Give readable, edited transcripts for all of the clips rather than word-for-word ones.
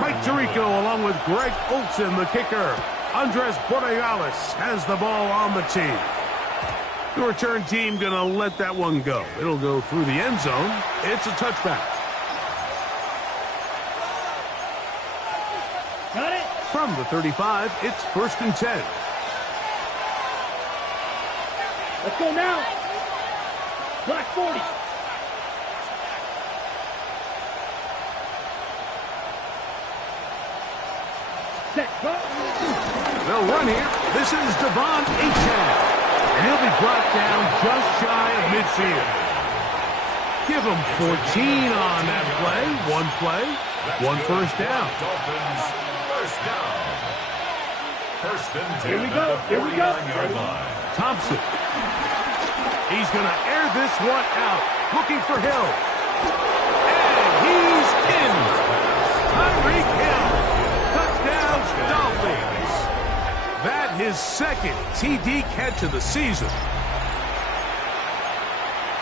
Mike Tirico along with Greg Olson, the kicker. Andres Borregales has the ball on the team. The return team going to let that one go. It'll go through the end zone. It's a touchback. Got it. From the 35, it's 1st and 10. Let's go now. Black 40. Set, go. They'll run here. This is Devon Achane. And he'll be brought down just shy of midfield. Give him 14 on that play. One play, one first down. Here we go. Here we go. Thompson. He's going to air this one out. Looking for Hill. And he's in. Tyreek Hill. Touchdown, Dolphins. That his second TD catch of the season.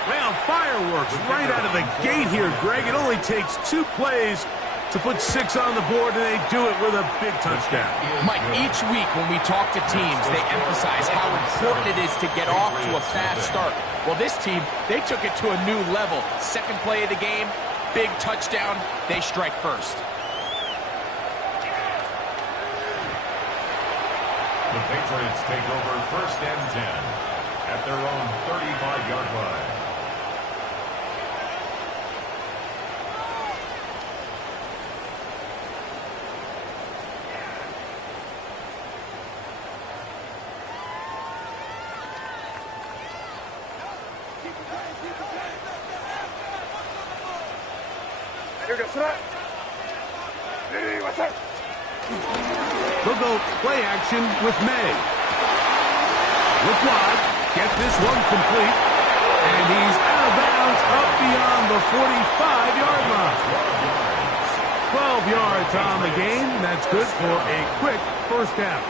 Well, fireworks right out of the gate here, Greg. It only takes 2 plays to put 6 on the board, and they do it with a big touchdown. Mike, each week when we talk to teams, they emphasize how important it is to get off to a fast start. Well, this team, they took it to a new level. Second play of the game, big touchdown, they strike first. The Patriots take over 1st and 10 at their own 35-yard line. They'll go play action with May. Look wide. Get this one complete. And he's out of bounds up beyond the 45-yard line. 12 yards on the game. That's good for a quick first down.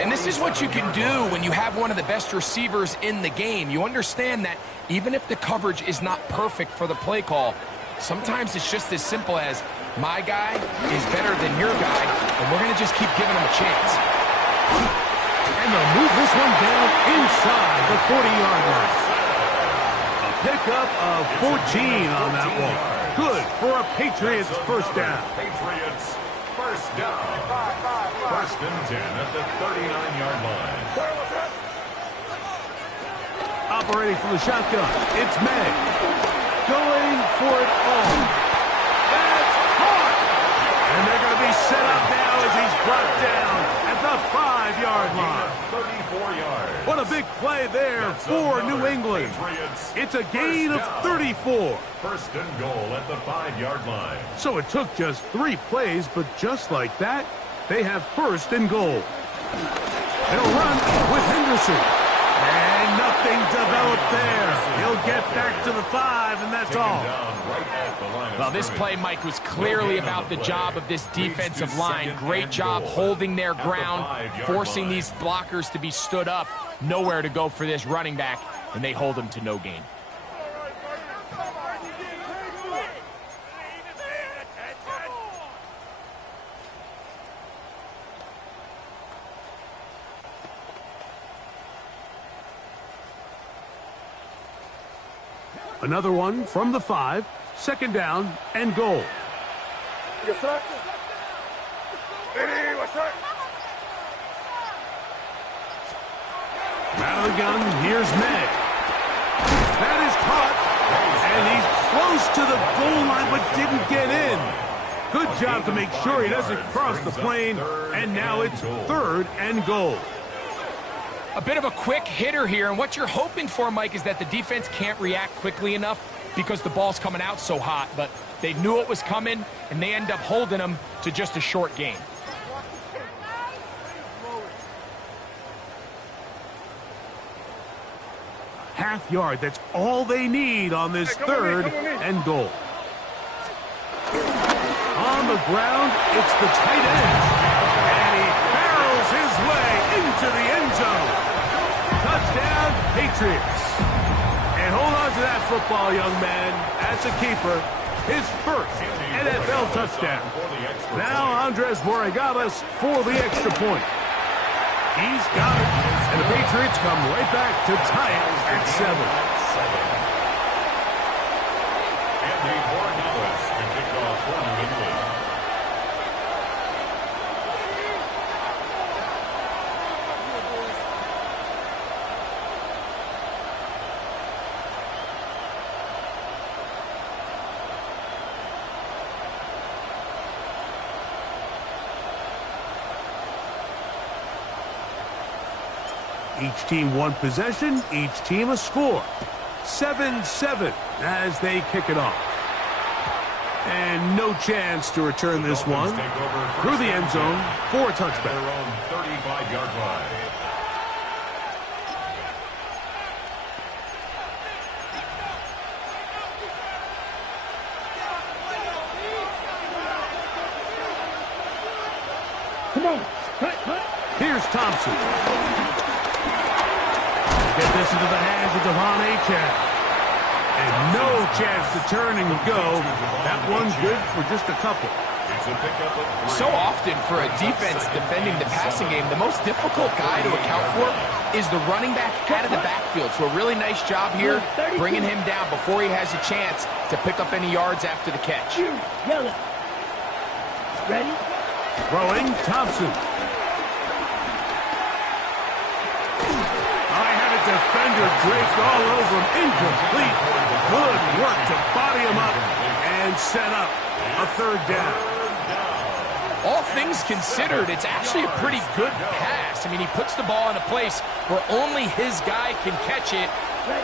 And this is what you can do when you have one of the best receivers in the game. You understand that even if the coverage is not perfect for the play call, sometimes it's just as simple as, my guy is better than your guy, and we're going to just keep giving him a chance. And they'll move this one down inside the 40-yard line. A pickup of 14 on that one. Good for a Patriots first down. Patriots first down. 1st and 10 at the 39-yard line. Operating from the shotgun, it's May. Going for it all. That's caught! And they're going to be set up now as he's brought down at the 5-yard line. 34 yards. What a big play there for New England. It's a gain of 34. 1st and goal at the 5-yard line. So it took just 3 plays, but just like that, they have 1st and goal. They'll run with Henderson. And nothing developed there. He'll get back to the 5, and that's all. Well, this play, Mike, was clearly about the job of this defensive line. Great job holding their ground, forcing these blockers to be stood up. Nowhere to go for this running back, and they hold him to no gain. Another one from the 5, 2nd down and goal. Yes, sir. Out of the gun, here's May. That is caught, and he's close to the goal line but didn't get in. Good job to make sure he doesn't cross the plane, and now it's 3rd and goal. A bit of a quick hitter here, and what you're hoping for, Mike, is that the defense can't react quickly enough because the ball's coming out so hot, but they knew it was coming, and they end up holding them to just a short gain. Half yard, that's all they need on this 3rd and goal. On the ground, it's the tight end, and he barrels his way into the end zone. Touchdown, Patriots. And hold on to that football, young man. That's a keeper. his first NFL touchdown. Now Andres Borregales for the extra point. He's got it, and the Patriots come right back to tie it at 7. Andy Borregales to kick off running in the lead. Each team one possession, each team a score. 7-7 as they kick it off. And no chance to return this one through the end zone for a touchback. Their own 35-yard line. Come on. Cut. Here's Thompson. Get this into the hands of Devon Achane. And no chance to turn and go. That one good for just a couple. So often for a defense defending the passing game, the most difficult guy to account for is the running back out of the backfield. So a really nice job here bringing him down before he has a chance to pick up any yards after the catch. Yellow. Ready? Throwing Thompson. Defender draped all over him. Incomplete. Good work to body him up and set up a third down. All things considered, it's actually a pretty good pass. I mean, he puts the ball in a place where only his guy can catch it.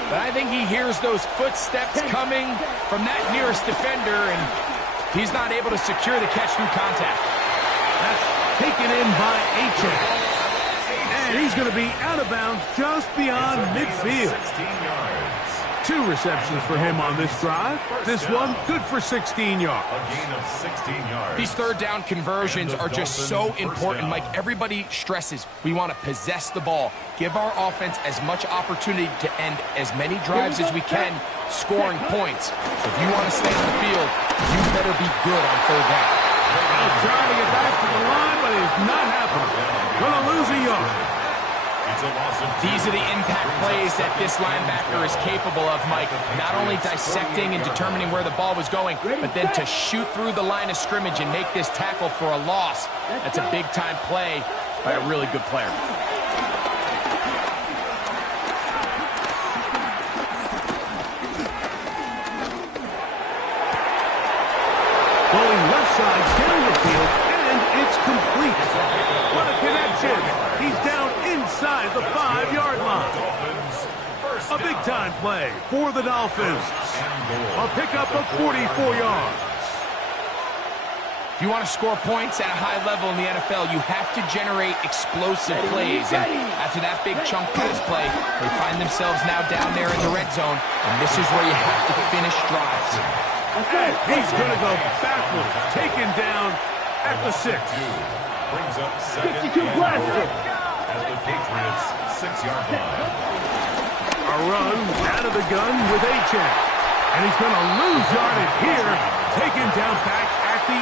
But I think he hears those footsteps coming from that nearest defender, and he's not able to secure the catch through contact. That's taken in by Achane. And he's going to be out of bounds just beyond midfield. 2 receptions for him on this drive. This one good for 16 yards. A gain of 16 yards. These third down conversions are just so important, Mike. Everybody stresses we want to possess the ball, give our offense as much opportunity to end as many drives as we can, scoring points. So if you want to stay on the field, you better be good on third down. Trying to get back to the line, but it's not happening. Going to lose a yard. These are the impact plays that this linebacker is capable of, Mike. Not only dissecting and determining where the ball was going, but then to shoot through the line of scrimmage and make this tackle for a loss. That's a big-time play by a really good player. Going left side down the field, and it's complete. What a connection. He's down inside the 5-yard line. A big-time play for the Dolphins. A pickup of 44 yards. If you want to score points at a high level in the NFL, you have to generate explosive plays. And after that big chunk pass play, they find themselves now down there in the red zone, and this is where you have to finish drives. And he's going to go backwards, taken down at the 6. Brings up 2nd and 4 at the Patriots 6-yard line. A run out of the gun with Achane. And he's going to lose yardage here, taken down back at the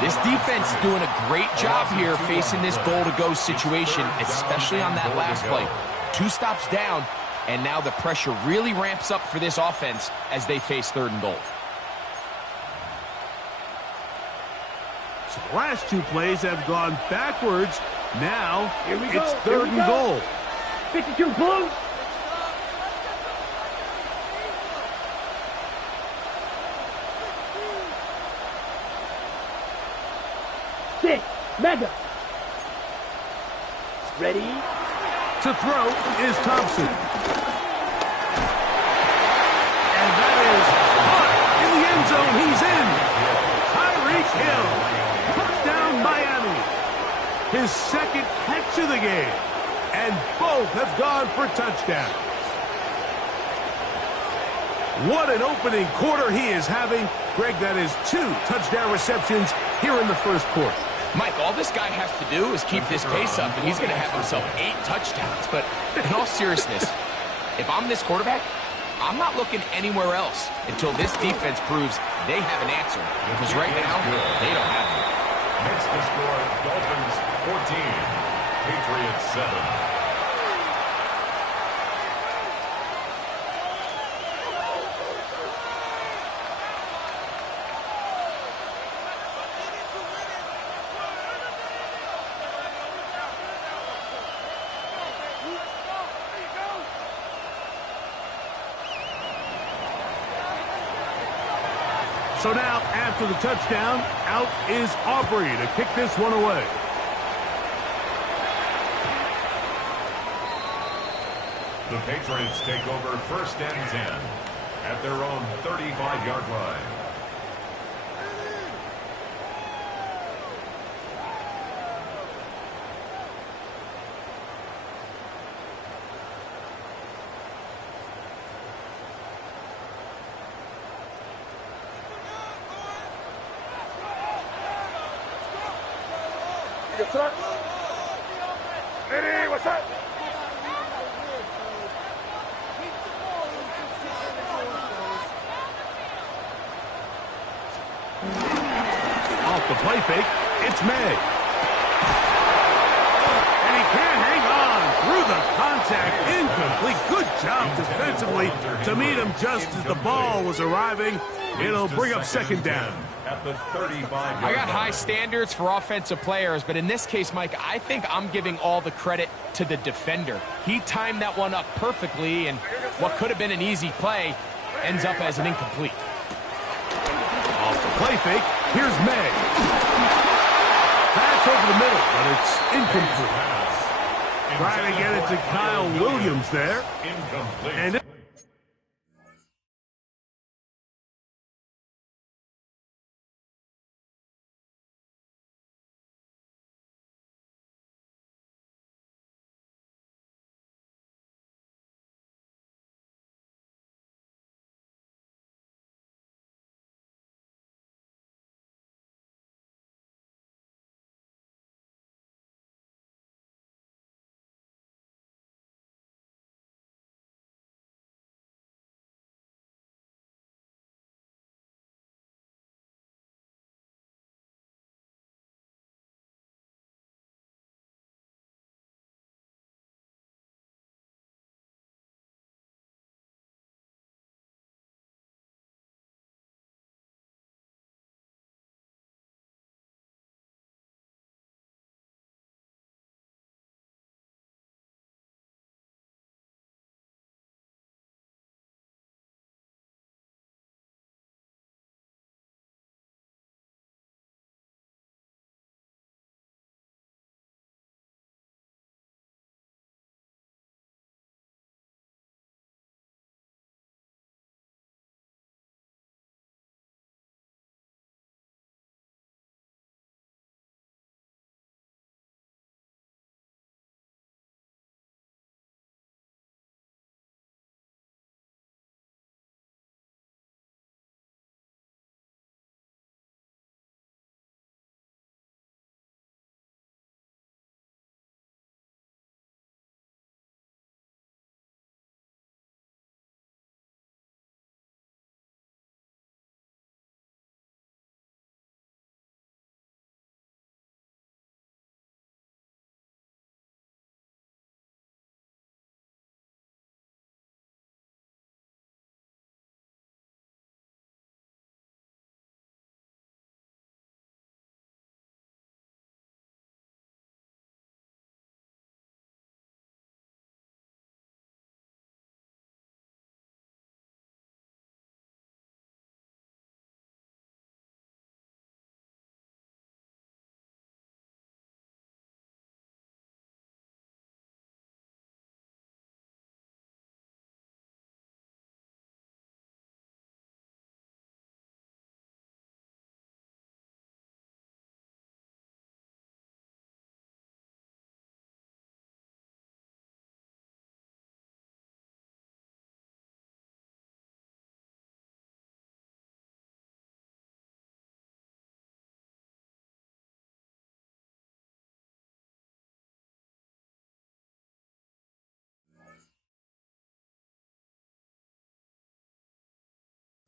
8. This defense is doing a great job here facing this goal-to-go situation, especially on that last play. 2 stops down, and now the pressure really ramps up for this offense as they face 3rd and goal. So the last 2 plays have gone backwards. Now it's go. 3rd and goal. 52 blue. Six. Mega. Ready? To throw is Thompson. And that is caught in the end zone. He's in. Tyreek Hill. Touchdown Miami. His 2nd catch of the game. And both have gone for touchdowns. What an opening quarter he is having. Greg, that is 2 touchdown receptions here in the first quarter. Mike, all this guy has to do is keep this pace up, and he's going to have himself 8 touchdowns. But in all seriousness, if I'm this quarterback, I'm not looking anywhere else until this defense proves they have an answer. Because right now, they don't have one. Next to score, Dolphins 14, Patriots 7. So now, after the touchdown, out is Aubrey to kick this one away. The Patriots take over 1st and 10 at their own 35-yard line. Lennie, what's up? Off the play fake, it's May. And he can't hang on through the contact. Incomplete. Good job defensively to meet him just as the ball was arriving. It'll bring up 2nd down. At the 35-yard I got high standards for offensive players, but in this case, Mike, I think I'm giving all the credit to the defender. He timed that one up perfectly, and what could have been an easy play ends up as an incomplete. Off the play fake, here's May. That's over the middle, but it's incomplete. Trying to get it to Kyle Williams there. Incomplete. And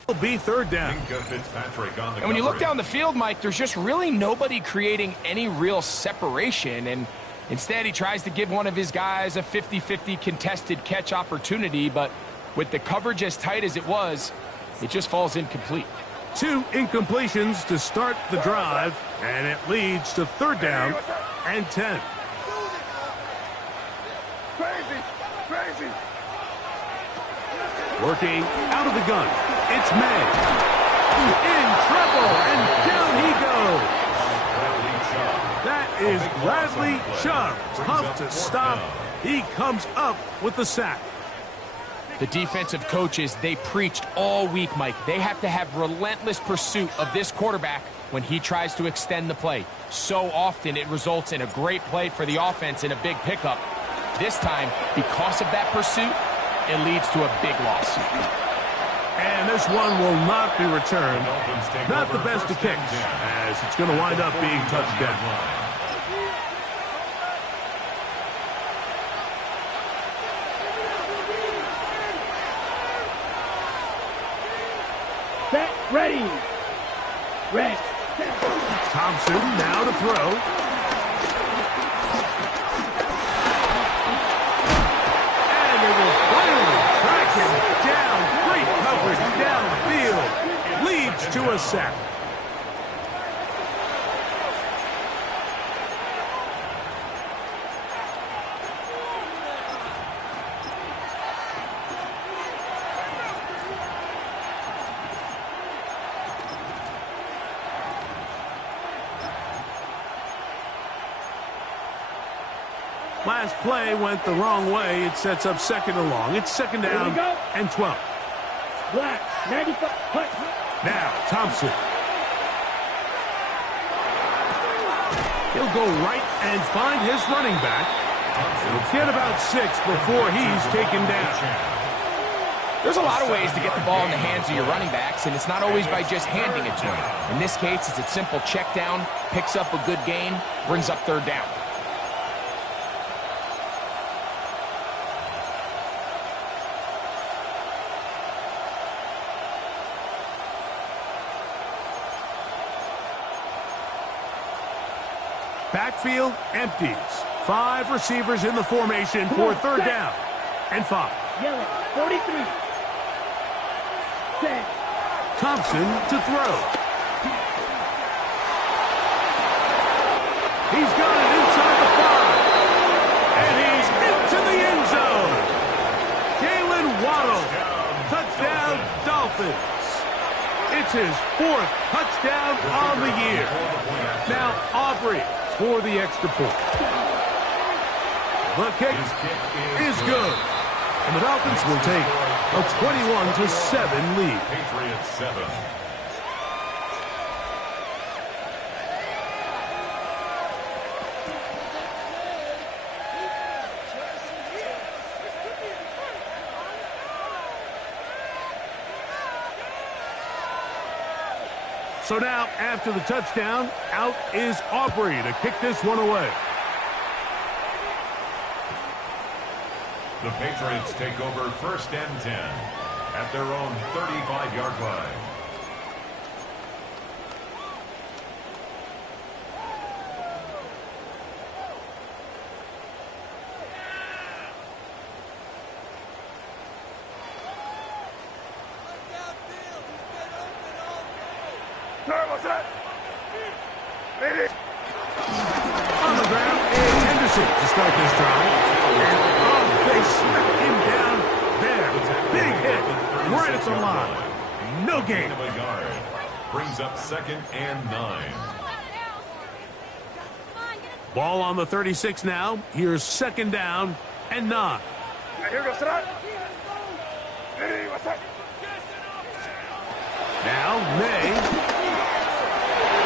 It'll be third down. And when you look down the field, Mike, there's just really nobody creating any real separation. And instead, he tries to give one of his guys a 50-50 contested catch opportunity. But with the coverage as tight as it was, it just falls incomplete. 2 incompletions to start the drive, and it leads to third down and 10. Crazy. Working out of the gun. It's May. In trouble, and down he goes. That is Bradley Chubb. Tough to stop. He comes up with the sack. The defensive coaches, they preached all week, Mike. They have to have relentless pursuit of this quarterback when he tries to extend the play. So often it results in a great play for the offense and a big pickup. This time, because of that pursuit, it leads to a big loss. And this one will not be returned. Not the best of kicks, as it's going to wind up being touchdown. Set, ready. Red. Thompson now to throw. And they will finally track him down. Great coverage downfield. Leads to a sack. Last play went the wrong way. It sets up second and long. It's second down and 12. Black, 95, punt. Now, Thompson. He'll go right and find his running back. He'll get about 6 before he's taken down. There's a lot of ways to get the ball in the hands of your running backs, and it's not always by just handing it to them. In this case, it's a simple check down, picks up a good gain, brings up third down. Backfield empties. 5 receivers in the formation for third down and 5. Yellow, 43. Set. Thompson to throw. He's got it inside the 5. And he's into the end zone. Jalen Waddle. Touchdown, Dolphins. It's his 4th touchdown on the year. Now Aubrey for the extra point. The kick is good. And the Dolphins will take a 21-7 lead. Patriots 7. So now, after the touchdown, out is Aubrey to kick this one away. The Patriots take over first and 10 at their own 35-yard line. On the ground is Henderson to start this drive. And they smack him down there. Big hit right at the line. No gain. Of a yard. Brings up second and 9. Ball on the 36 now. Here's second down and 9. Now May.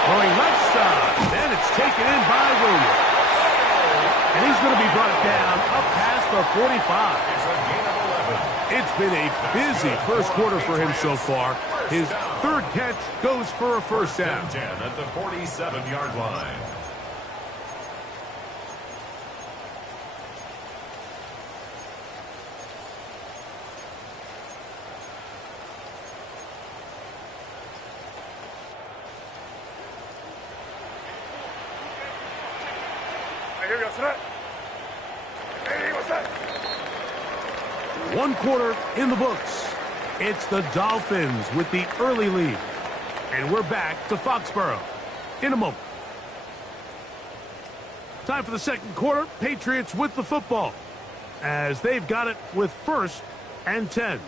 Going left side. Then it's taken in by Williams. And he's going to be brought down up past the 45. It's been a busy first quarter for him so far. His 3rd catch goes for a first down. 10 at the 47-yard line. One quarter in the books. It's the Dolphins with the early lead. And we're back to Foxborough in a moment. Time for the second quarter. Patriots with the football as they've got it with 1st and 10.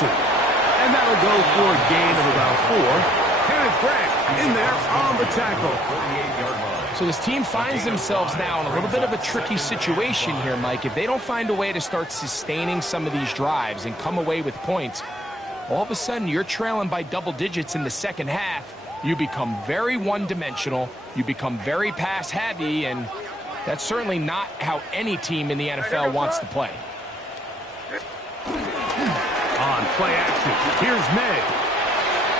And that'll go for a gain of about 4. Kenneth Grant in there on the tackle. So this team finds themselves now in a little bit of a tricky situation here, Mike. If they don't find a way to start sustaining some of these drives and come away with points, all of a sudden you're trailing by double digits in the second half. You become very one-dimensional. You become very pass-heavy, and that's certainly not how any team in the NFL wants to play. On play action, here's May.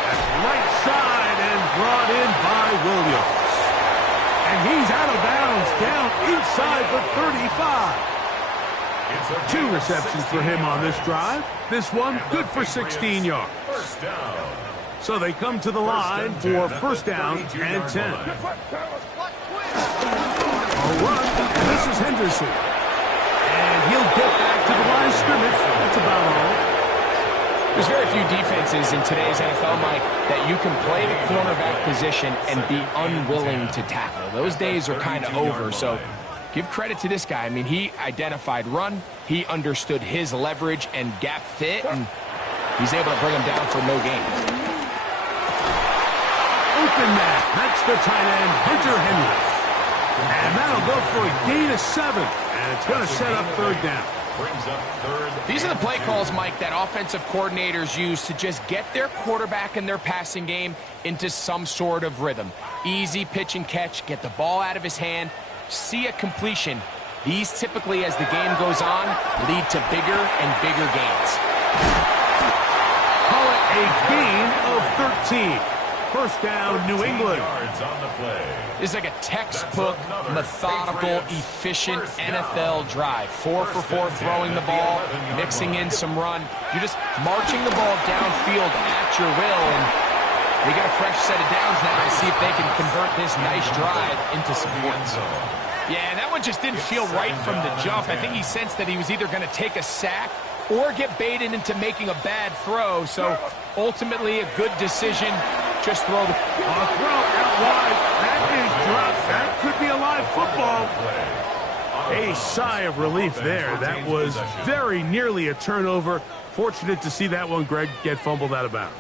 That's right side and brought in by Williams. And he's out of bounds down inside the 35. 2 receptions for him on this drive. This one good for 16 yards. So they come to the line for 1st down and 10. A run, and this is Henderson. And he'll get back to the line of scrimmage. That's about all. There's very few defenses in today's NFL, Mike, that you can play the cornerback position and be unwilling to tackle. Those days are kind of over, so give credit to this guy. I mean, he identified run, he understood his leverage and gap fit, and he's able to bring him down for no gain. Open that. That's the tight end, Hunter Henry. And that'll go for a gain of 7, and it's going to set up 3rd down. These are the play calls, Mike, that offensive coordinators use to just get their quarterback and their passing game into some sort of rhythm. Easy pitch and catch, get the ball out of his hand, see a completion. These typically, as the game goes on, lead to bigger and bigger gains. Call it a gain of 13. 1st down, New England. This is like a textbook, methodical, efficient NFL drive. 4 for 4 throwing the ball, mixing in some run. You're just marching the ball downfield at your will, and they get a fresh set of downs now to see if they can convert this nice drive into some points. Yeah, that one just didn't feel right from the jump. I think he sensed that he was either going to take a sack or get baited into making a bad throw. So ultimately a good decision. Just throw the throw out wide. That is dropped. That could be a live football. A sigh of relief there. That was very nearly a turnover. Fortunate to see that one, Greg, get fumbled out of bounds.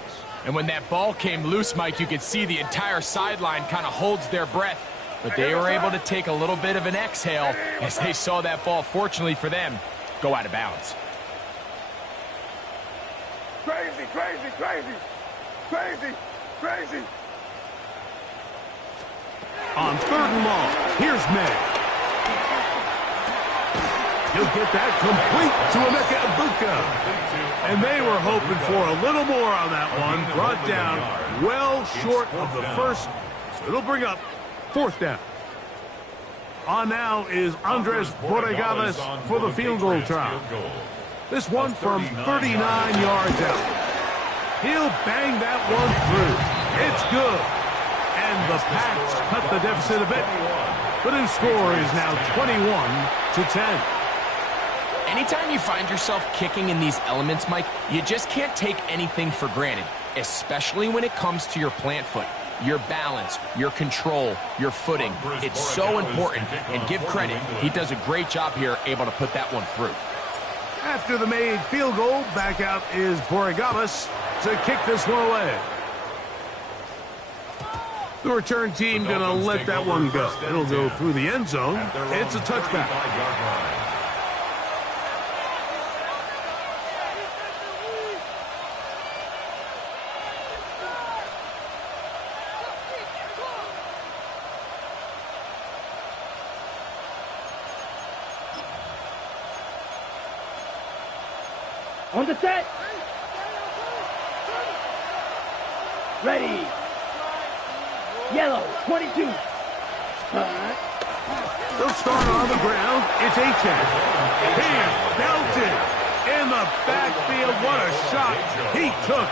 And when that ball came loose, Mike, you could see the entire sideline kind of holds their breath. But they were able to take a little bit of an exhale as they saw that ball, fortunately for them, go out of bounds. Crazy, crazy, crazy, crazy, crazy. On 3rd and long, here's May. He'll get that complete to Emeka Egbuka. And they were hoping for a little more on that one. Brought down well short of the 1st. So it'll bring up 4th down. On now is Andres Borregales for the field goal try. This one from 39 yards out. He'll bang that one through. It's good. And the Pats cut the deficit a bit. The new score is now 21-10. Anytime you find yourself kicking in these elements, Mike, you just can't take anything for granted, especially when it comes to your plant foot. Your balance, your control, your footing. It's so important, and give credit. He does a great job here, able to put that one through. After the made field goal, back out is Borregales to kick this one away. The return team going to let that one go. It'll go through the end zone. It's a touchback. On the set. Ready. Yellow, 22. They'll start on the ground. It's A-10. He's belted in the backfield. What a shot he took.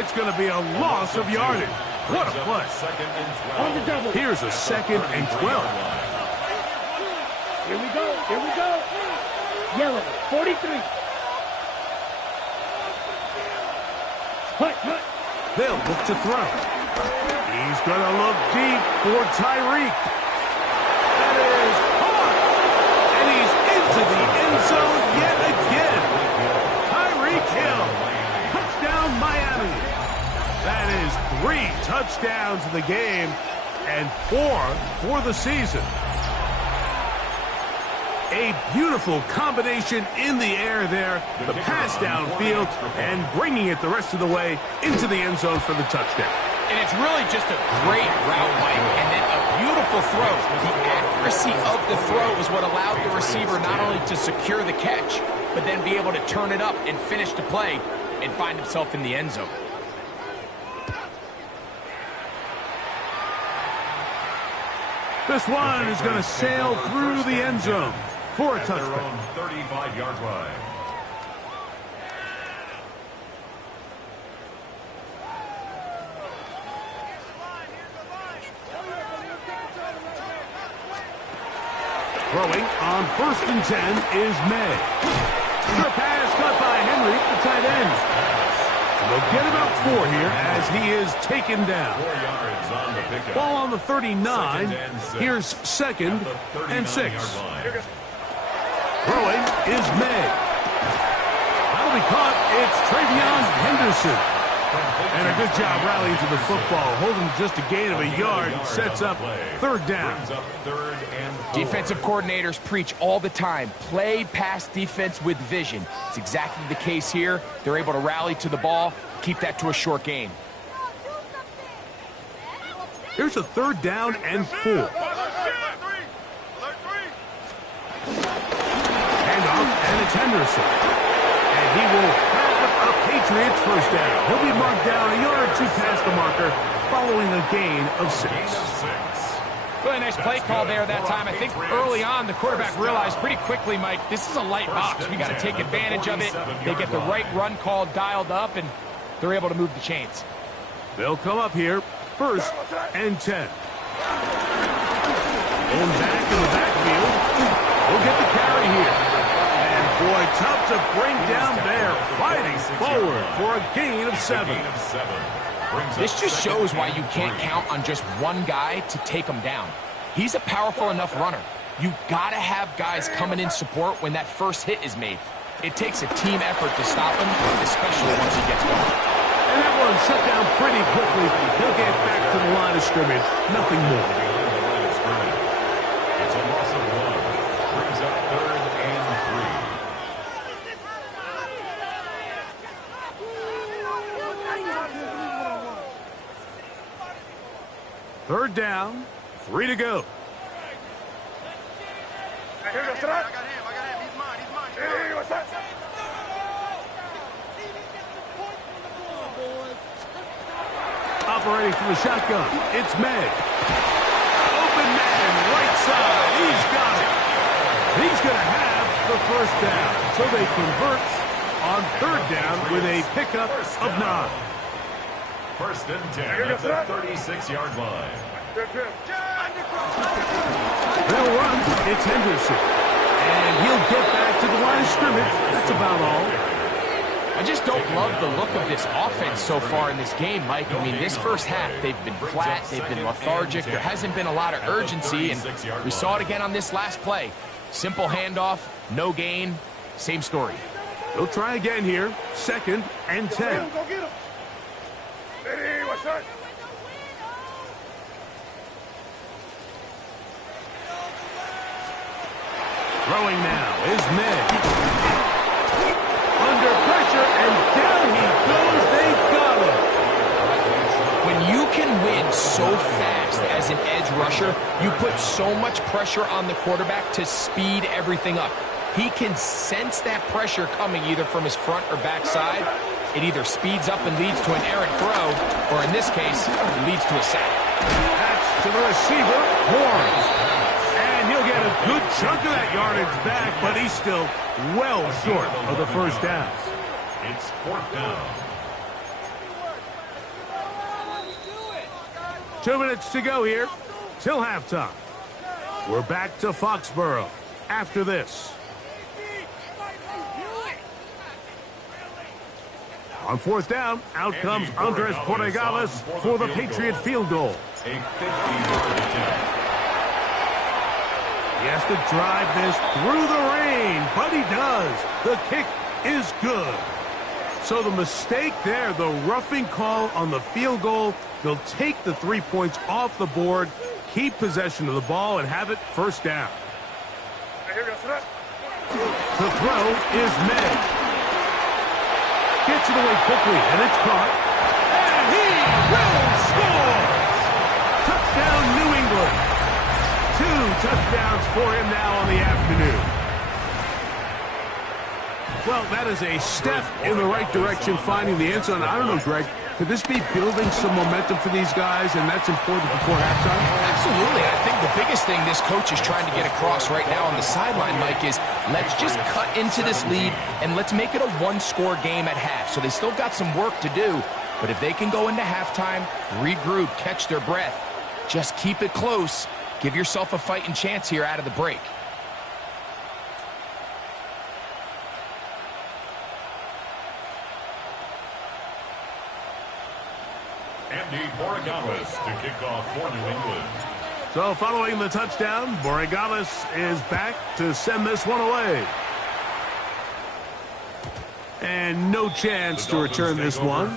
It's going to be a loss of yardage. What a play. On the double. Here's a 2nd and 12. Here we go. Here we go. Yellow, 43. Hut, hut. They'll look to throw. He's going to look deep for Tyreek. That is caught. And he's into the end zone yet again. Tyreek Hill. Touchdown, Miami. That is 3 touchdowns in the game and 4 for the season. A beautiful combination in the air there. The pass downfield and bringing it the rest of the way into the end zone for the touchdown. And it's really just a great route, Mike, and then a beautiful throw. The accuracy of the throw is what allowed the receiver not only to secure the catch, but then be able to turn it up and finish the play and find himself in the end zone. This one is going to sail through the end zone for a touchdown. 35-yard line. Throwing on 1st and 10 is May. The pass caught by Henry, the tight end. They'll get about 4 here as he is taken down. 4 yards on the pickup. Ball on the 39. Here's 2nd and 6. Throwing is May. That'll be caught. It's Travion Henderson. And a good job rallying to the football. Holding just a gain of a yard. Sets up 3rd down. Defensive coordinators preach all the time. Play pass defense with vision. It's exactly the case here. They're able to rally to the ball, keep that to a short gain. Here's a 3rd down and 4. Handoff, and it's Henderson. And he will have a Patriots 1st down. He'll be marked down a yard or 2 past the marker following a gain of 6. Really nice play call there that time. I think early on the quarterback realized pretty quickly, Mike, this is a light box. We got to take advantage of it. They get the right run call dialed up, and they're able to move the chains. They'll come up here 1st and 10. Going back in the backfield. We'll get the carry here. And boy, tough to bring down there. Fighting forward for a gain of 7. This just shows why you can't count on just one guy to take him down. He's a powerful enough runner. You gotta have guys coming in support when that first hit is made. It takes a team effort to stop him, especially once he gets going. And that one shut down pretty quickly. He'll get back to the line of scrimmage. Nothing more. It's a loss of 1. Brings up 3rd and 3. 3rd down, 3 to go. Operating from the shotgun, it's May. Open man, right side, he's got it. He's going to have the 1st down. So they convert on 3rd down with a pickup of 9. 1st and 10 at the 36-yard line. They'll run, it's Henderson. And he'll get back to the line of scrimmage. That's about all. I just don't love the look of this offense so far in this game, Mike. I mean, this first half, they've been flat, they've been lethargic. There hasn't been a lot of urgency, and we saw it again on this last play. Simple handoff, no gain, same story. They'll try again here, 2nd and 10. Throwing now is May. Under pressure, and down he goes. They got him. When you can win so fast as an edge rusher, you put so much pressure on the quarterback to speed everything up. He can sense that pressure coming either from his front or back side. It either speeds up and leads to an errant throw, or in this case, it leads to a sack. That's to the receiver, Horn. And he'll get a good chunk of that yardage back, but he's still well short of the first down. It's 4th down. 2 minutes to go here till halftime. We're back to Foxborough after this. On 4th down, out comes Andres Porregales for the Patriot field goal. A 50-yard attempt. He has to drive this through the rain, but he does. The kick is good. So the mistake there, the roughing call on the field goal, they'll take the 3 points off the board, keep possession of the ball, and have it first down. The throw is made. Gets it away quickly, and it's caught. And he will score! Touchdown, New England. 2 touchdowns for him now on the afternoon. Well, that is a step in the right direction, finding the end zone. I don't know, Greg, could this be building some momentum for these guys, and that's important before halftime? Absolutely. I think the biggest thing this coach is trying to get across right now on the sideline, Mike, is let's just cut into this lead and let's make it a one-score game at half. So they still got some work to do, but if they can go into halftime, regroup, catch their breath, just keep it close, give yourself a fighting chance here out of the break. Andy Porregales to kick off for New England. So following the touchdown, Porregales is back to send this one away. And no chance to return this one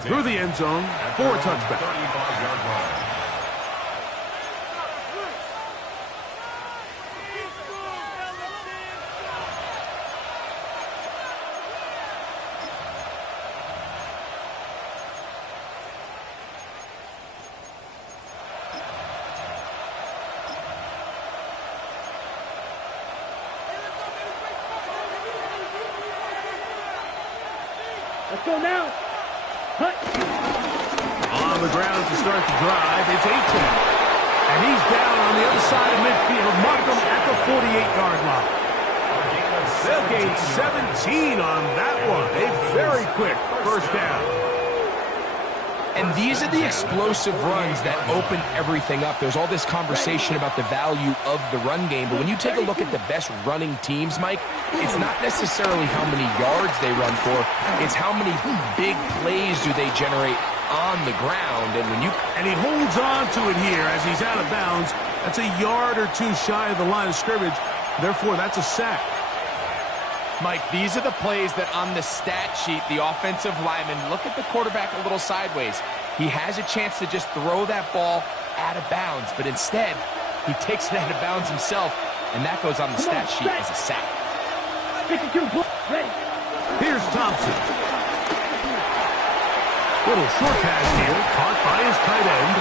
through the end zone for a touchback. 35-yard line. Let's go now. Hut. On the ground to start the drive, it's 18. And he's down on the other side of midfield. Mark him at the 48-yard line. They'll gain 17 on that one. A very quick first down. And these are the explosive runs that open everything up. There's all this conversation about the value of the run game, but when you take a look at the best running teams, Mike, it's not necessarily how many yards they run for, it's how many big plays do they generate on the ground. And he holds on to it here as he's out of bounds. That's a yard or two shy of the line of scrimmage. Therefore, that's a sack. Mike, these are the plays that on the stat sheet, the offensive lineman, look at the quarterback a little sideways. He has a chance to just throw that ball out of bounds, but instead, he takes it out of bounds himself, and that goes on the stat sheet as a sack. Ready. Here's Thompson. Little short pass here, caught by his tight end,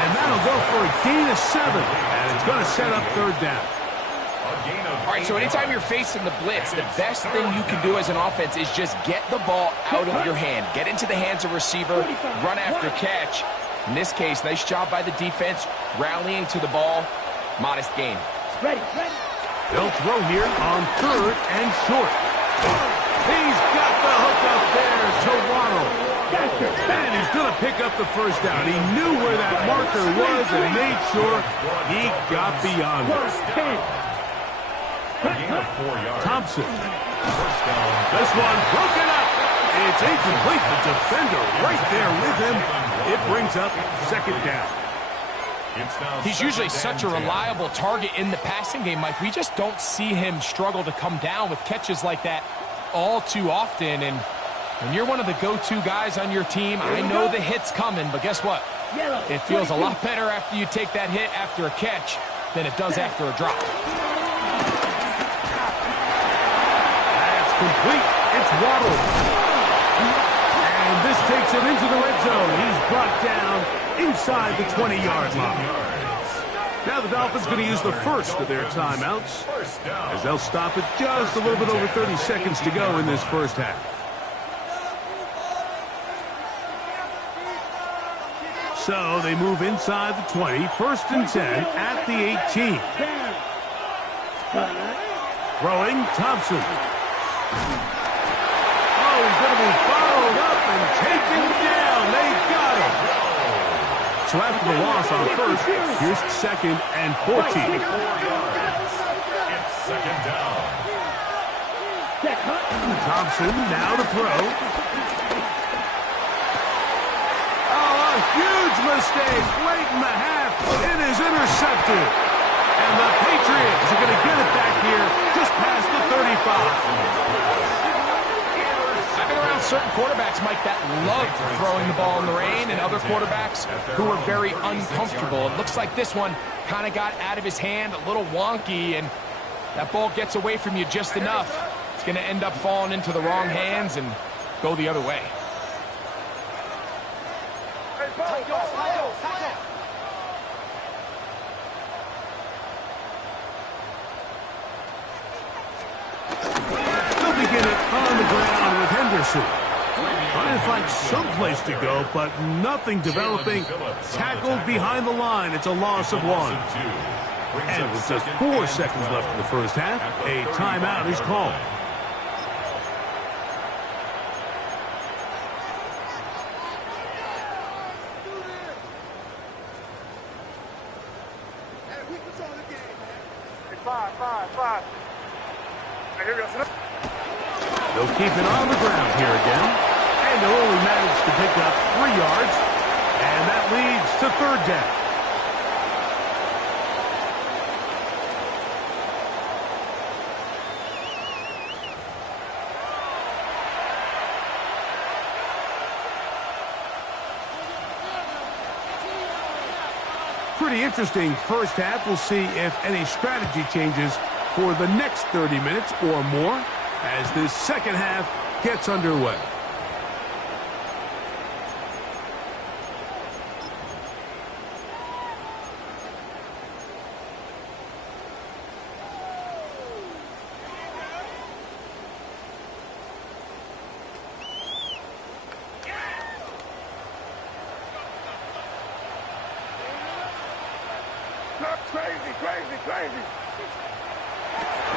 and that'll go for a gain of 7, and it's going to set up third down. All right, so anytime you're facing the blitz, the best thing you can do as an offense is just get the ball out of your hand. Get into the hands of receiver, run after catch. In this case, nice job by the defense, rallying to the ball. Modest gain. Ready. They'll throw here on 3rd and short. He's got the hook up there to Waddle. And he's going to pick up the first down. He knew where that marker was and made sure he got beyond it. Thompson. This one broken up. It's incomplete. The defender right there with him. It brings up second down. He's usually such a reliable target in the passing game, Mike. We just don't see him struggle to come down with catches like that all too often. And when you're one of the go-to guys on your team, I know the hit's coming, but guess what? It feels a lot better after you take that hit after a catch than it does after a drop. Complete. It's Waddle. And this takes him into the red zone. He's brought down inside the 20-yard line. Now the Dolphins going to use the first of their timeouts, as they'll stop it just a little bit over 30 seconds to go in this first half. So they move inside the 20, first and 10 at the 18. Throwing, Thompson. Oh, he's going to be followed up and taken down. They got him. So after the loss on first, here's second and 14. It's second down. Thompson now to throw. Oh, a huge mistake late in the half. It is intercepted. And the Patriots are going to get it back here just past the 35. I've been around certain quarterbacks, Mike, that love throwing the ball in the rain, and other quarterbacks who are very uncomfortable. It looks like this one kind of got out of his hand, a little wonky, and that ball gets away from you just enough. It's going to end up falling into the wrong hands and go the other way. They'll begin it on the ground with Henderson. Trying to find some place to go, but nothing developing. Tackled behind the line. It's a loss of 1. And with just 4 seconds left in the first half, a timeout is called. They'll keep it on the ground here again. And they'll only manage to pick up 3 yards. And that leads to third down. Pretty interesting first half. We'll see if any strategy changes for the next 30 minutes or more as this second half gets underway. Crazy.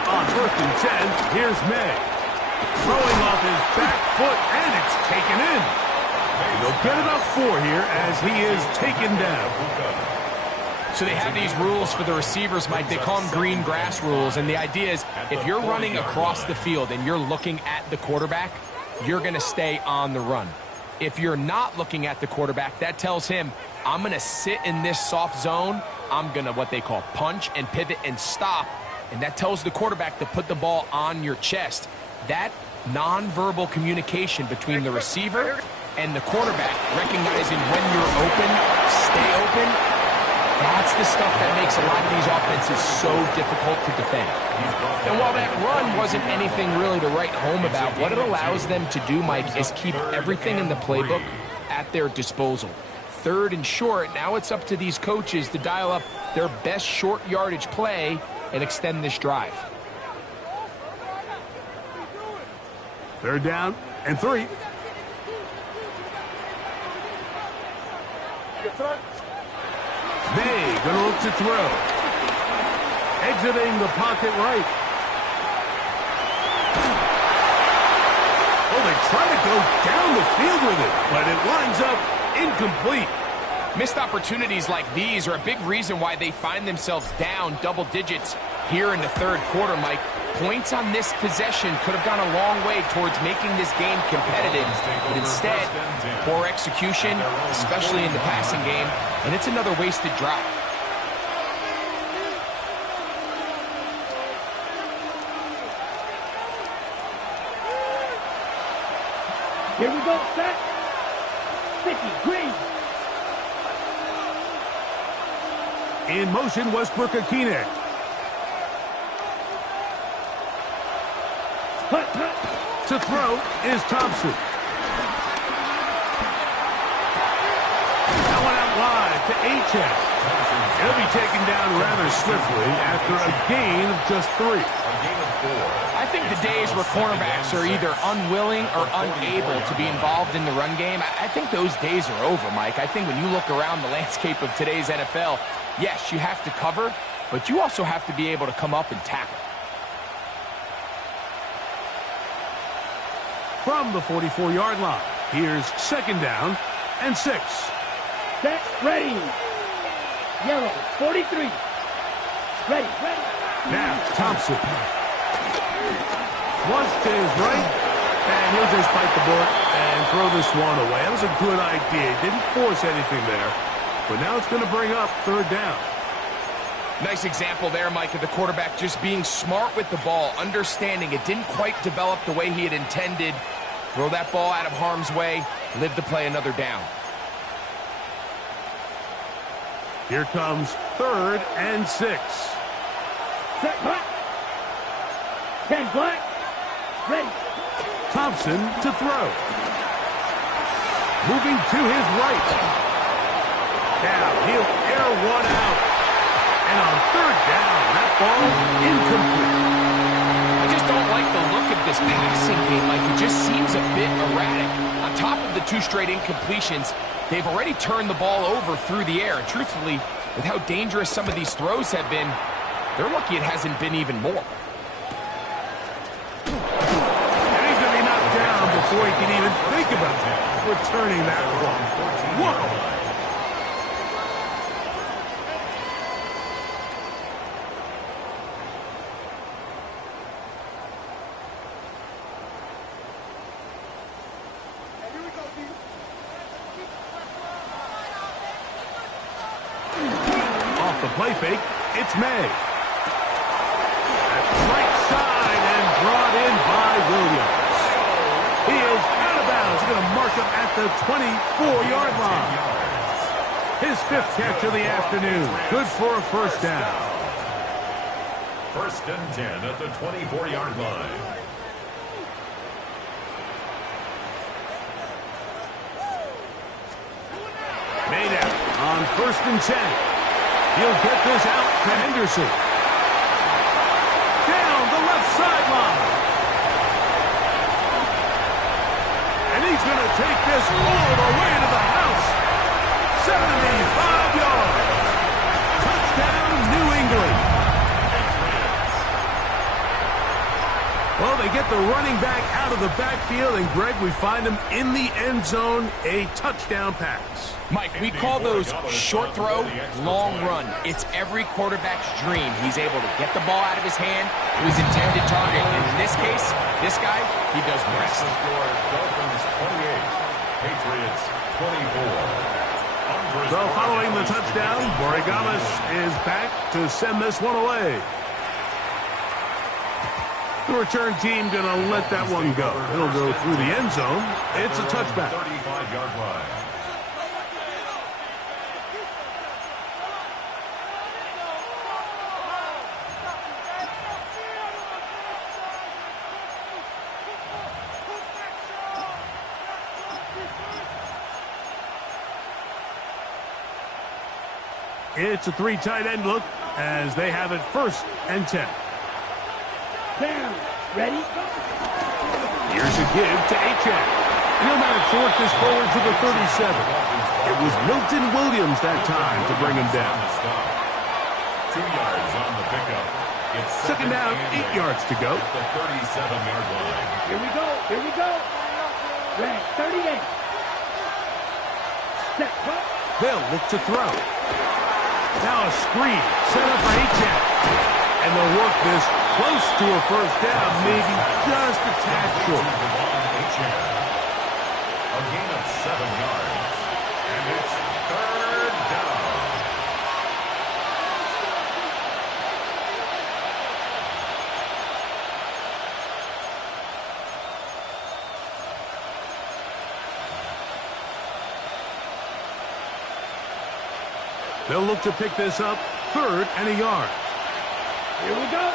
On first and 10, here's May. Throwing off his back foot, and it's taken in. They'll get about 4 here as he is taken down. So they have these rules for the receivers, Mike. They call them green grass rules, and the idea is if you're running across the field and you're looking at the quarterback, you're going to stay on the run. If you're not looking at the quarterback, that tells him, I'm going to sit in this soft zone. I'm going to what they call punch and pivot and stop. And that tells the quarterback to put the ball on your chest. That nonverbal communication between the receiver and the quarterback, recognizing when you're open, stay open, that's the stuff that makes a lot of these offenses so difficult to defend. And while that run wasn't anything really to write home about, what it allows them to do, Mike, is keep everything in the playbook at their disposal. Third and short, now it's up to these coaches to dial up their best short yardage play and extend this drive. Third down and 3. May going to look to throw. Exiting the pocket right. Oh, they try to go down the field with it, but it winds up incomplete. Missed opportunities like these are a big reason why they find themselves down double digits here in the third quarter, Mike. Points on this possession could have gone a long way towards making this game competitive, but instead, poor execution, especially in the passing game, and it's another wasted drive. Here we go, set. Sticky, green. In motion, Westbrook-Akine. To throw is Thompson. That one out wide. to H-Head. He'll be taken down rather swiftly after a gain of just 3. I think the days where cornerbacks are either unwilling or unable to be involved in the run game, I think those days are over, Mike. I think when you look around the landscape of today's NFL, yes, you have to cover, but you also have to be able to come up and tackle. From the 44-yard line, here's 2nd down and 6. Set, ready. Yellow, 43. Ready. Now, Thompson. Flush to his right, and he'll just bite the bullet and throw this one away. That was a good idea. Didn't force anything there, but now it's going to bring up 3rd down. Nice example there, Mike, of the quarterback just being smart with the ball, understanding it didn't quite develop the way he had intended. Throw that ball out of harm's way, live to play another down. Here comes 3rd and 6. Set, black. 10 black. Ready. Thompson to throw. Moving to his right. Now he'll air one out. And on 3rd down, that ball incomplete. I just don't like the look of this passing game, Mike. It just seems a bit erratic. On top of the 2 straight incompletions, they've already turned the ball over through the air. And truthfully, with how dangerous some of these throws have been, they're lucky it hasn't been even more. And he's going to be knocked down before he can even think about returning that one. Whoa! Off the play fake, it's May. That's right side and brought in by Williams. He is out of bounds. He's going to mark him at the 24-yard line. His 5th catch of the afternoon. Good for a 1st down. 1st and 10 at the 24-yard line. Made out on 1st and 10. He'll get this out to Henderson. Down the left sideline. And he's going to take this all the way to the house. 75 yards. Touchdown, New England. Well, they get the running back out of the backfield, and Greg, we find him in the end zone, a touchdown pass. Mike, we call those short throw, long run. It's every quarterback's dream. He's able to get the ball out of his hand to his intended target. And in this case, this guy, he does the rest. Dolphins 28, Patriots 24. So following the touchdown, Borregamas is back to send this one away. The return team going to let that one go. It'll go through the end zone. It's a touchback. 35-yard line. It's a 3 tight end look as they have it 1st and 10. Down. Ready? Here's a give to H-Head. He'll manage to work this forward to the 37. It was Milton Williams that time to bring him down. 2 yards on the pickup. It's 2nd down, 8 yards to go. The 37-yard line. Here we go. Red, 38. Set, cut. They'll look to throw. Now a screen set up for H-Head. And they'll work this close to a 1st down, maybe just a tad short. A gain of 7 yards. And it's 3rd down. They'll look to pick this up 3rd and a yard. Here we go.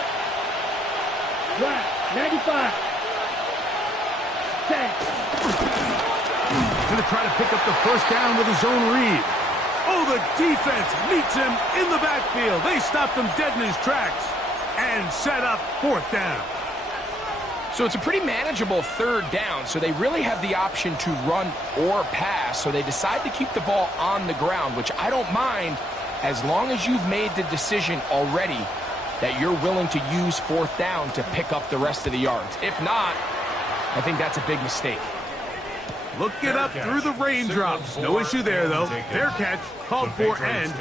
Flat, 95. 10. Going to try to pick up the 1st down with his own read. Oh, the defense meets him in the backfield. They stopped him dead in his tracks and set up 4th down. So it's a pretty manageable 3rd down, so they really have the option to run or pass, so they decide to keep the ball on the ground, which I don't mind as long as you've made the decision already that you're willing to use 4th down to pick up the rest of the yards. If not, I think that's a big mistake. Look it up through the raindrops. No issue there, though. Fair catch, called for and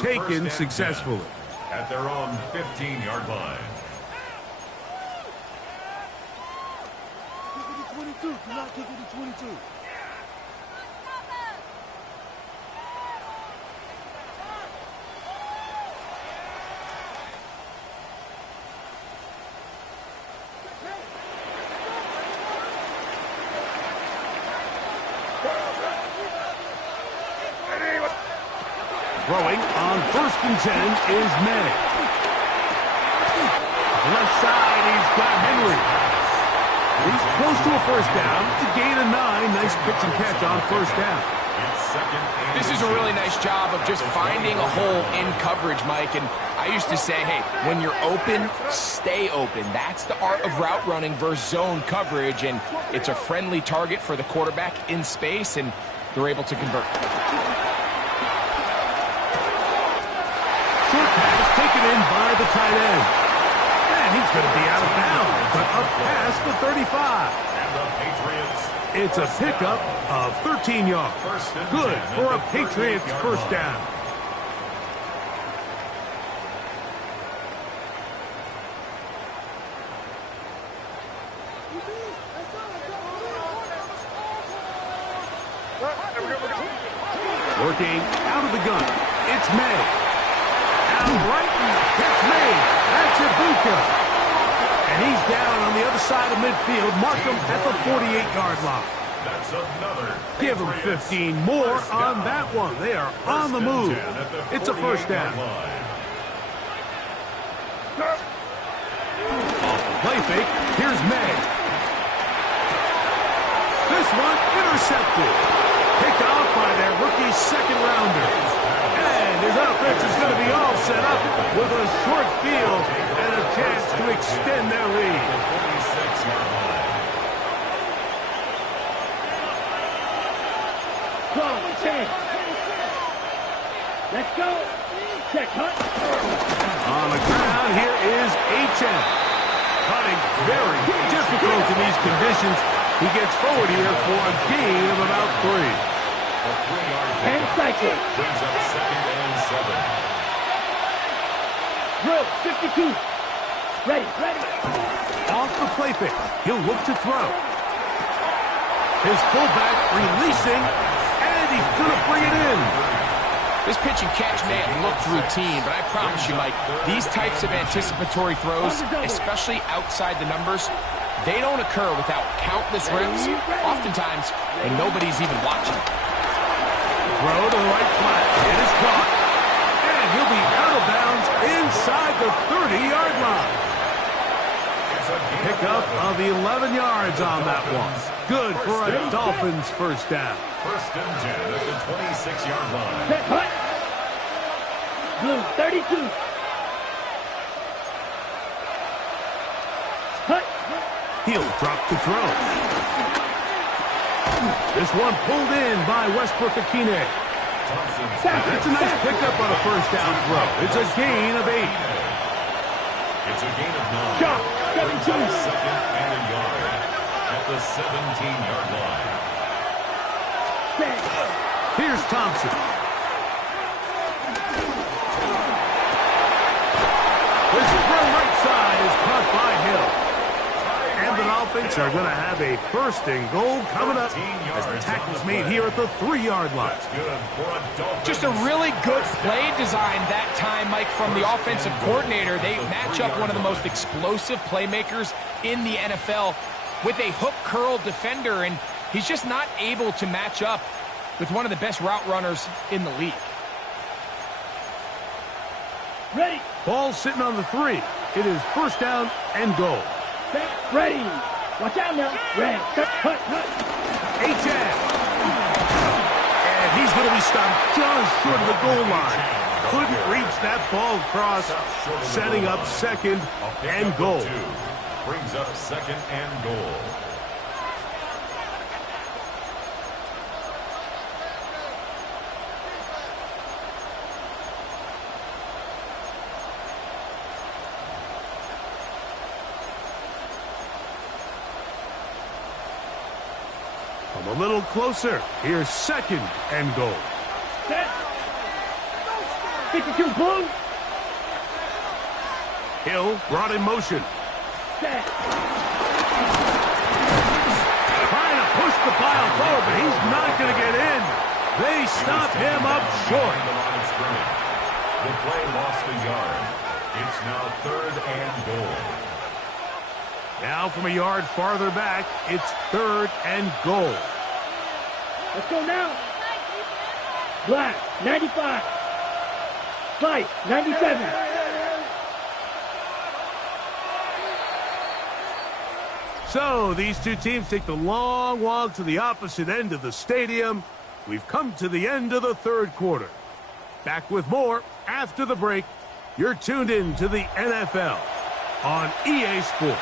taken successfully. At their own 15-yard line. Do not kick it to 22. Throwing on 1st and 10 is May. Left side, he's got Henry. He's close to a 1st down. It's a gain of 9. Nice pitch and catch on 1st down. This is a really nice job of just finding a hole in coverage, Mike. And I used to say, hey, when you're open, stay open. That's the art of route running versus zone coverage. And it's a friendly target for the quarterback in space, and they're able to convert. Short pass taken in by the tight end. And he's going to be out of bounds, but up past the 35. And the Patriots. It's a pickup of 13 yards. Good for a Patriots 1st down. Working out of the gun. It's May. Out right, that's May. That's Ibuka. And he's down on the other side of midfield. Mark him at the 48-yard line. That's another. Give him 15 more on that one. They are on the move. It's a 1st down. Off the play fake, here's May. This one intercepted. Picked off by their rookie 2nd rounder. And his offense is going to be all set up with a short field and a chance to extend their lead. Let's go. Check, cut. On the ground, here is H.M. Cutting very difficult in these conditions. He gets forward here for a gain of about 3. And cycle. Brings up 2nd and 7. Drill, 52. Ready. Off the play fake. He'll look to throw. His fullback releasing, and he's going to bring it in. This pitch and catch may have looked routine, but I promise you, Mike, these types of anticipatory throws, especially outside the numbers, they don't occur without countless reps, oftentimes when nobody's even watching. Throw to the right flat. It is caught. And he'll be out of bounds inside the 30-yard line. Pickup of 11 yards on that one. Good for a Dolphins 1st down. 1st and 10 at the 26-yard line. Check, cut. Blue, 32. Cut. He'll drop to throw. This one pulled in by Westbrook-Akine. That's a nice pickup on a 1st down throw. It's a gain of 8. It's a gain of 9. Shot, 17. 2nd and a yard at the 17-yard line. Here's Thompson. This from right side is caught by Hill. And the Dolphins are going to have a 1st and goal coming up as the tackle's made here at the 3-yard line. Just a really good play design that time, Mike, from the offensive coordinator. They match up one of the most explosive playmakers in the NFL with a hook curl defender, and he's just not able to match up with one of the best route runners in the league. Ready. Ball sitting on the 3. It is 1st down and goal. Ready. Watch out now. Ready. Cut. H.M. And He's going to be stopped just short of the goal line. Couldn't reach that ball across, setting up second and goal. Brings up second and goal. Come a little closer. Here's second and goal. Set. 52 blue. Hill brought in motion. Set. Trying to push the pile forward, but he's not going to get in. They stop him up short. The play lost a yard. It's now third and goal. Now from a yard farther back, it's third and goal. Let's go now. Black, 95. White, 97. So these two teams take the long walk to the opposite end of the stadium. We've come to the end of the third quarter. Back with more after the break. You're tuned in to the NFL on EA Sports.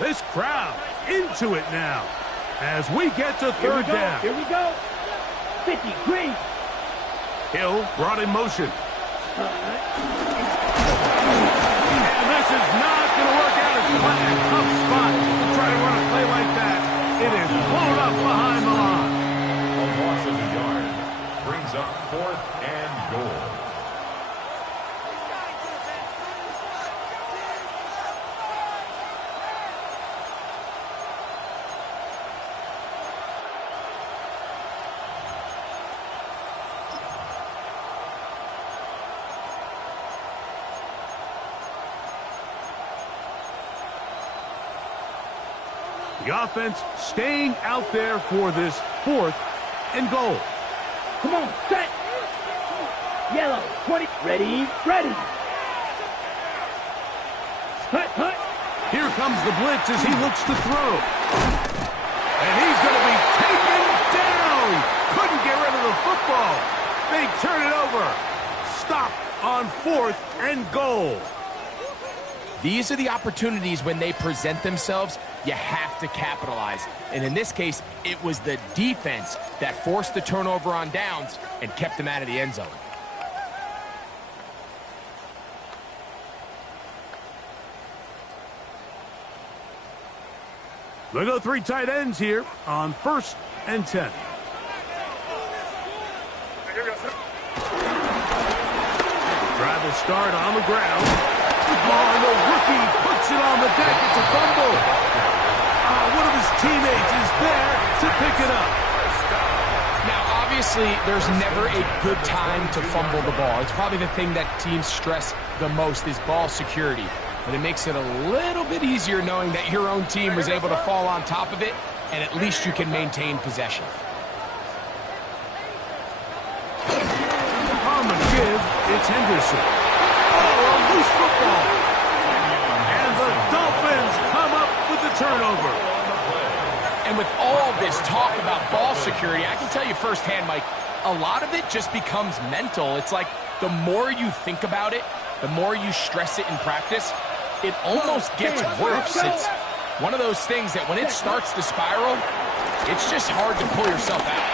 This crowd into it now as we get to third down. Here we go. 50, green. Hill brought in motion. And this is not going to work out as planned. Tough spot to try to run a play like that. It is blown up behind the line. A loss of a yard brings up fourth and goal. The offense staying out there for this fourth and goal. Come on, set. Yellow, 20. Ready, ready. Hut, hut. Here comes the blitz as he looks to throw. And he's going to be taken down. Couldn't get rid of the football. They turn it over. Stop on fourth and goal. These are the opportunities when they present themselves, you have to capitalize. And in this case, it was the defense that forced the turnover on downs and kept them out of the end zone. They go three tight ends here on 1st and 10. Drive will start on the ground. Oh, the rookie puts it on the deck. It's a fumble. One of his teammates is there to pick it up. Now, obviously, there's never a good time to fumble the ball. It's probably the thing that teams stress the most is ball security. But it makes it a little bit easier knowing that your own team was able to fall on top of it, and at least you can maintain possession. On the give, it's Henderson. Oh, a loose football. And the Dolphins come up with the turnover. And with all this talk about ball security, I can tell you firsthand, Mike, a lot of it just becomes mental. It's like the more you think about it, the more you stress it in practice, it almost gets worse. It's one of those things that when it starts to spiral, it's just hard to pull yourself out.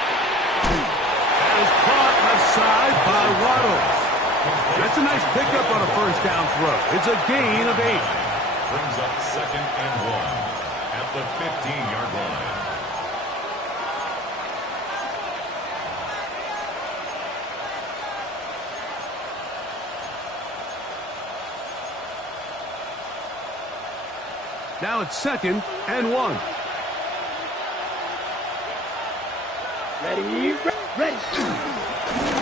That is caught aside by Waddle. That's a nice pickup on a first down throw. It's a gain of 8. Brings up second and 1 at the 15-yard line. Now it's 2nd and 1. Ready, ready.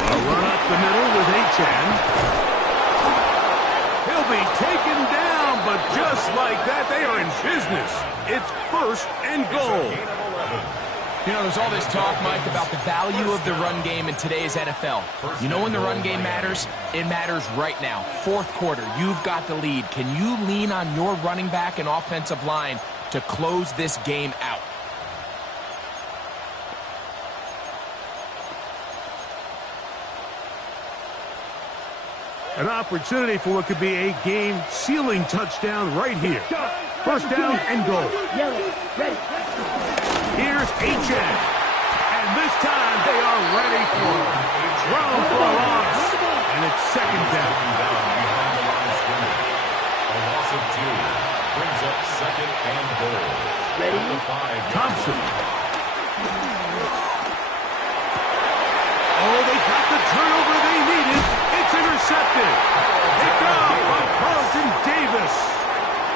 A run up the middle with Achan. He'll be taken down, but just like that, they are in business. It's 1st and goal. You know, there's all this talk, Mike, about the value of the run game in today's NFL. You know when the run game matters? It matters right now. Fourth quarter, you've got the lead. Can you lean on your running back and offensive line to close this game out? An opportunity for what could be a game-sealing touchdown right here. First down and goal. Yellow, ready. Here's HN. And this time they are ready for it. Throw for a loss. And it's second down. Behind the line of scrimmage. A loss of 2 brings up second and goal. Ready. Thompson. Oh, they got the turnover they needed. It's intercepted. Picked off by Carlton Davis.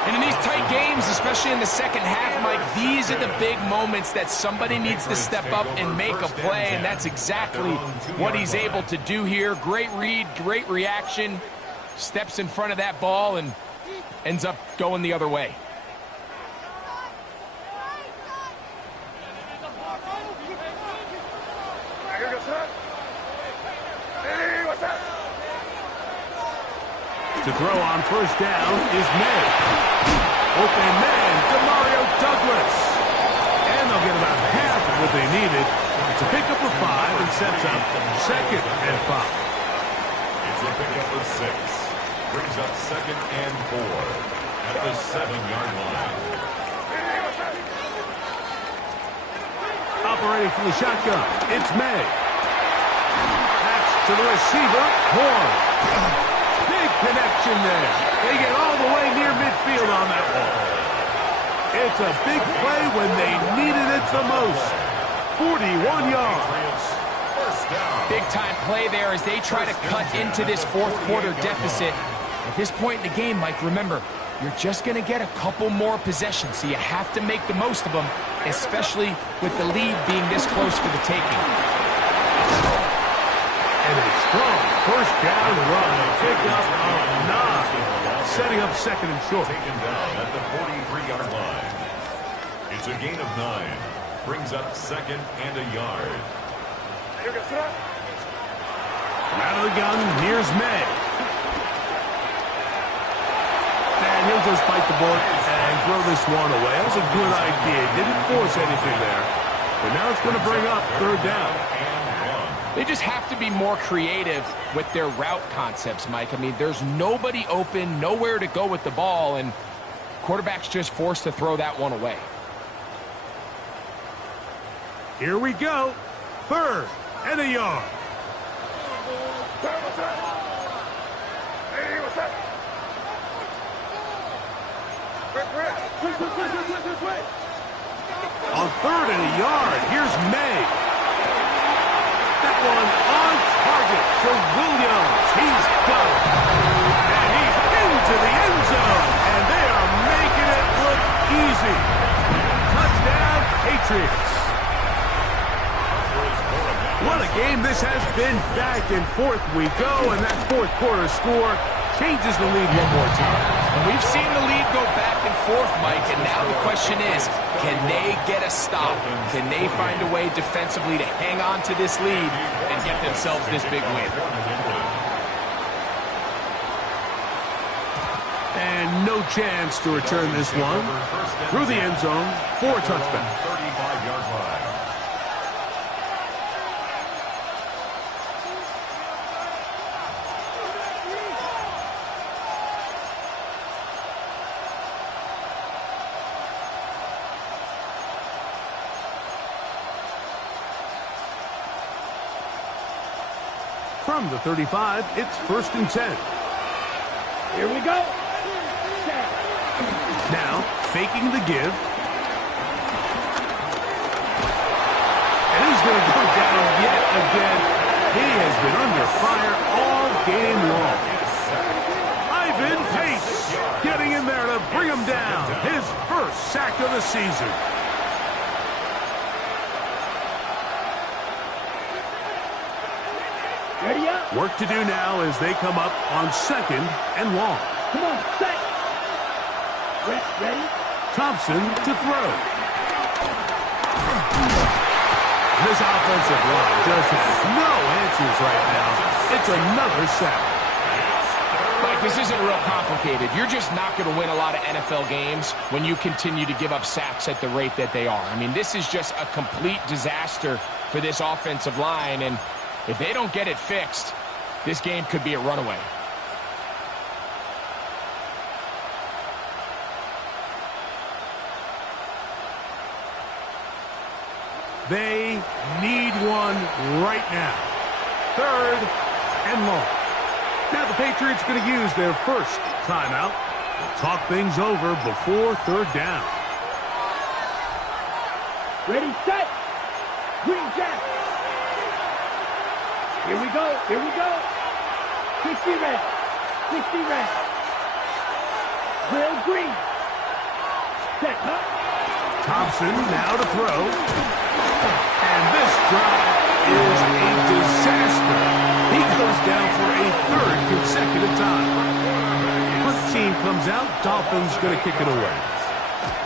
And in these tight games, especially in the second half, Mike, these are the big moments that somebody needs to step up and make a play, and that's exactly what he's able to do here. Great read, great reaction, steps in front of that ball and ends up going the other way. To throw on first down is May. Open man, Demario Douglas. And they'll get about half of what they needed to pick up a 5 and sets up second and 5. It's a pickup of 6. Brings up second and 4 at the 7-yard line. Operating from the shotgun, it's May. That's to the receiver, Horn. Big connection there. They get all the way near midfield on that one. It's a big play when they needed it the most. 41 yards. Big time play there as they try to cut into this fourth quarter deficit. At this point in the game, Mike, remember, you're just going to get a couple more possessions, so you have to make the most of them, especially with the lead being this close for the taking. And a strong first down run. Pick up of 9. Setting up second and short. Taken down at the 43-yard line. It's a gain of 9. Brings up second and a yard. Out of the gun, here's May. And he'll just bite the bullet and throw this one away. That was a good idea. Didn't force anything there. But now it's going to bring up third down. They just have to be more creative with their route concepts, Mike. I mean, there's nobody open, nowhere to go with the ball, and quarterback's just forced to throw that one away. Here we go. Third and a yard. On third and a yard, here's May. That one on target to Williams. He's got it. And he's into the end zone. And they are making it look easy. Touchdown, Patriots. What a game this has been. Back and forth we go. And that fourth quarter score changes the lead one more time. And we've seen the lead go back and forth, Mike, and now the question is, can they get a stop? Can they find a way defensively to hang on to this lead and get themselves this big win? And no chance to return this one. Through the end zone for a touchback. 35-yard line. From the 35, it's first and 10. Here we go. Now, faking the give. And he's going to go down yet again. He has been under fire all game long. Ivan Pace getting in there to bring him down. His first sack of the season. Ready up. Work to do now as they come up on second and long. Come on, set. Ready? Thompson to throw. This offensive line just has no answers right now. It's another sack. Mike, this isn't real complicated. You're just not going to win a lot of NFL games when you continue to give up sacks at the rate that they are. I mean, this is just a complete disaster for this offensive line, and if they don't get it fixed, this game could be a runaway. They need one right now. 3rd and long. Now the Patriots going to use their first timeout. Talk things over before 3rd down. Ready, set. Green Jack. Here we go. Here we go. 60 red. 60 red. Will green. Set, huh? Thompson now to throw. And this drive is a disaster. He goes down for a 3rd consecutive time. First team comes out. Dolphins going to kick it away.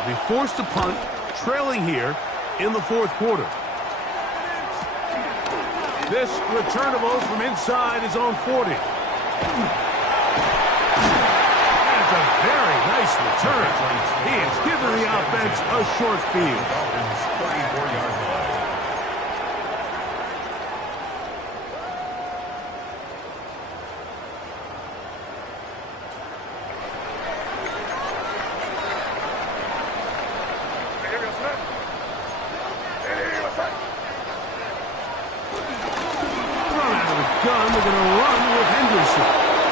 They'll be forced to punt, trailing here in the 4th quarter. This returnable from inside his own 40. That's a very nice return. He has given the offense a short field. Dolphins 34-yard line. Gun, they're going to run with Henderson.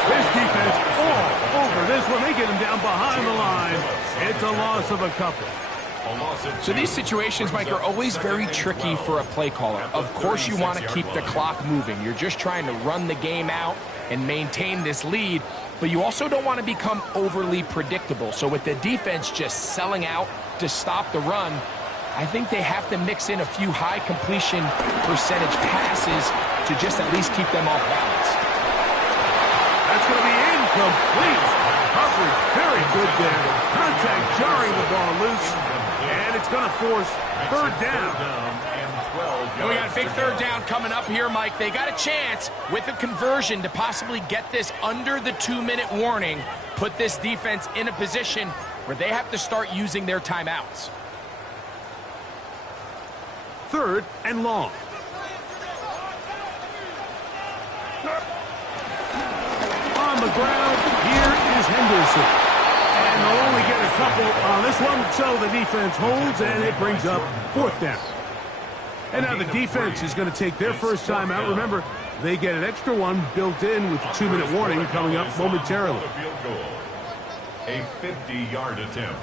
This defense all over this one. They get him down behind the line. It's a loss of a couple. So these situations, Mike, are always very tricky for a play caller. Of course you want to keep the clock moving. You're just trying to run the game out and maintain this lead, but you also don't want to become overly predictable. So with the defense just selling out to stop the run, I think they have to mix in a few high completion percentage passes to just at least keep them off balance. That's going to be incomplete. Coverage very good there. Contact jarring the ball loose, and it's going to force 3rd down. And we got a big 3rd down coming up here, Mike. They got a chance with a conversion to possibly get this under the 2-minute warning, put this defense in a position where they have to start using their timeouts. 3rd and long. On the ground, here is Henderson. And they'll only get a couple on this one, so the defense holds, and it brings up 4th down. And now the defense is going to take their first time out. Remember, they get an extra one built in with the 2-minute warning coming up momentarily. A 50-yard attempt.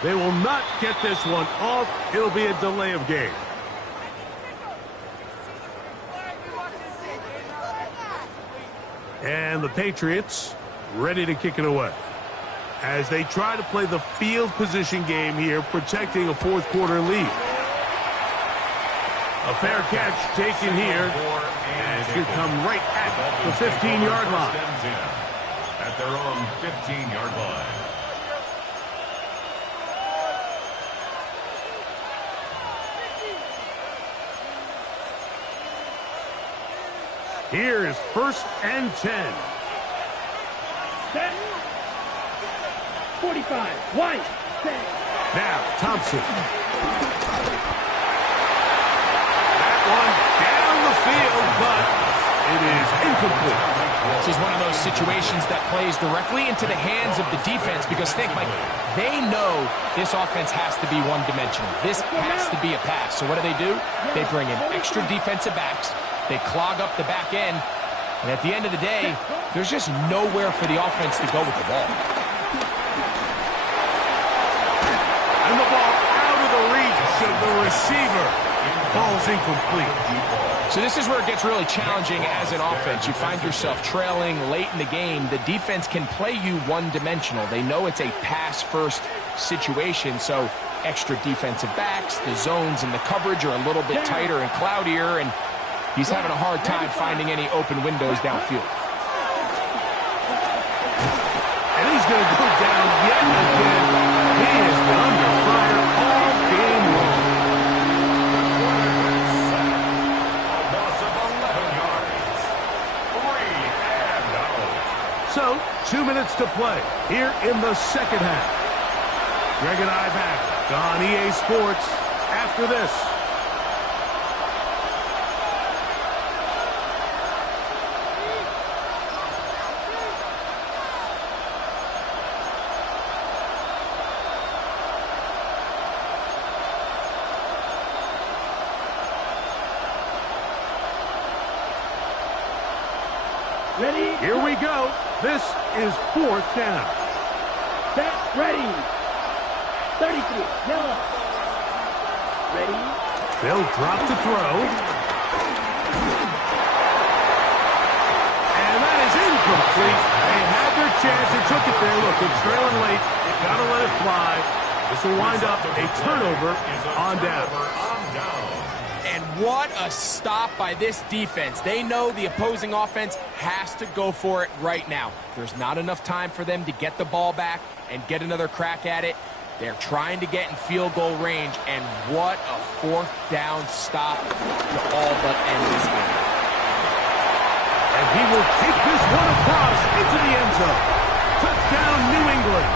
They will not get this one off. It'll be a delay of game. And the Patriots ready to kick it away as they try to play the field position game here, protecting a 4th quarter lead. A fair catch taken here, and it should come right at the 15-yard line. At their own 15-yard line. Here is 1st and 10. Set. 45. Wide. Set. Now, Thompson. That one down the field, but it is incomplete. This is one of those situations that plays directly into the hands of the defense because think, Mike, they know this offense has to be one-dimensional. This has to be a pass. So what do? They bring in extra defensive backs. They clog up the back end, and at the end of the day, there's just nowhere for the offense to go with the ball. And the ball out of the the receiver. Ball's incomplete. So this is where it gets really challenging as an offense. You find yourself trailing late in the game. The defense can play you one-dimensional. They know it's a pass-first situation, so extra defensive backs, the zones and the coverage are a little bit tighter and cloudier, and he's having a hard time finding any open windows downfield. And he's going to go down yet again. He has been under fire all game long. A loss of 11 yards. 3 and out. So, 2 minutes to play here in the second half. Greg and I back on EA Sports after this. Ready? Here we go. This is 4th down. Set. Ready. 33. Yellow. Ready? They'll drop to throw. And that is incomplete. They had their chance. They took it there. Look, they're trailing late. Got to let it fly. This will wind up a turnover on down. And what a stop by this defense. They know the opposing offense has to go for it right now. There's not enough time for them to get the ball back and get another crack at it. They're trying to get in field goal range, and what a 4th down stop to all but end this game. And he will take this one across into the end zone. Touchdown, New England.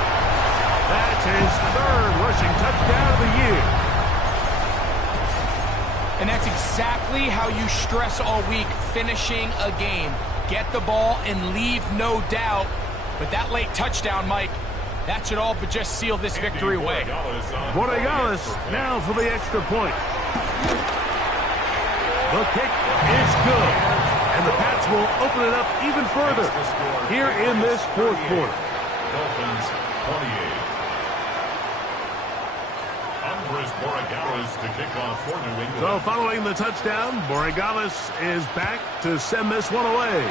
That's his 3rd rushing touchdown of the year. And that's exactly how you stress all week, finishing a game. Get the ball and leave no doubt. But that late touchdown, Mike, that should all but just seal this victory away. Borregales now for the extra point. The kick is good. And the Pats will open it up even further here in this 4th quarter. Dolphins 28. Andres Borregales to kick off for New England. So following the touchdown, Borregales is back to send this one away.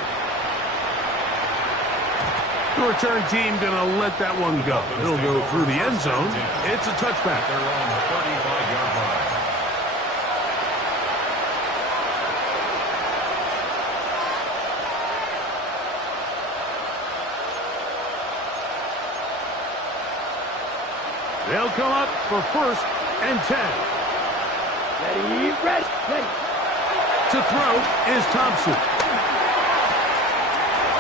The return team going to let that one go. It'll go through the end zone. It's a touchback. They're on the 35-yard line. They'll come up for 1st and 10. Ready? Ready. Ready. To throw is Thompson.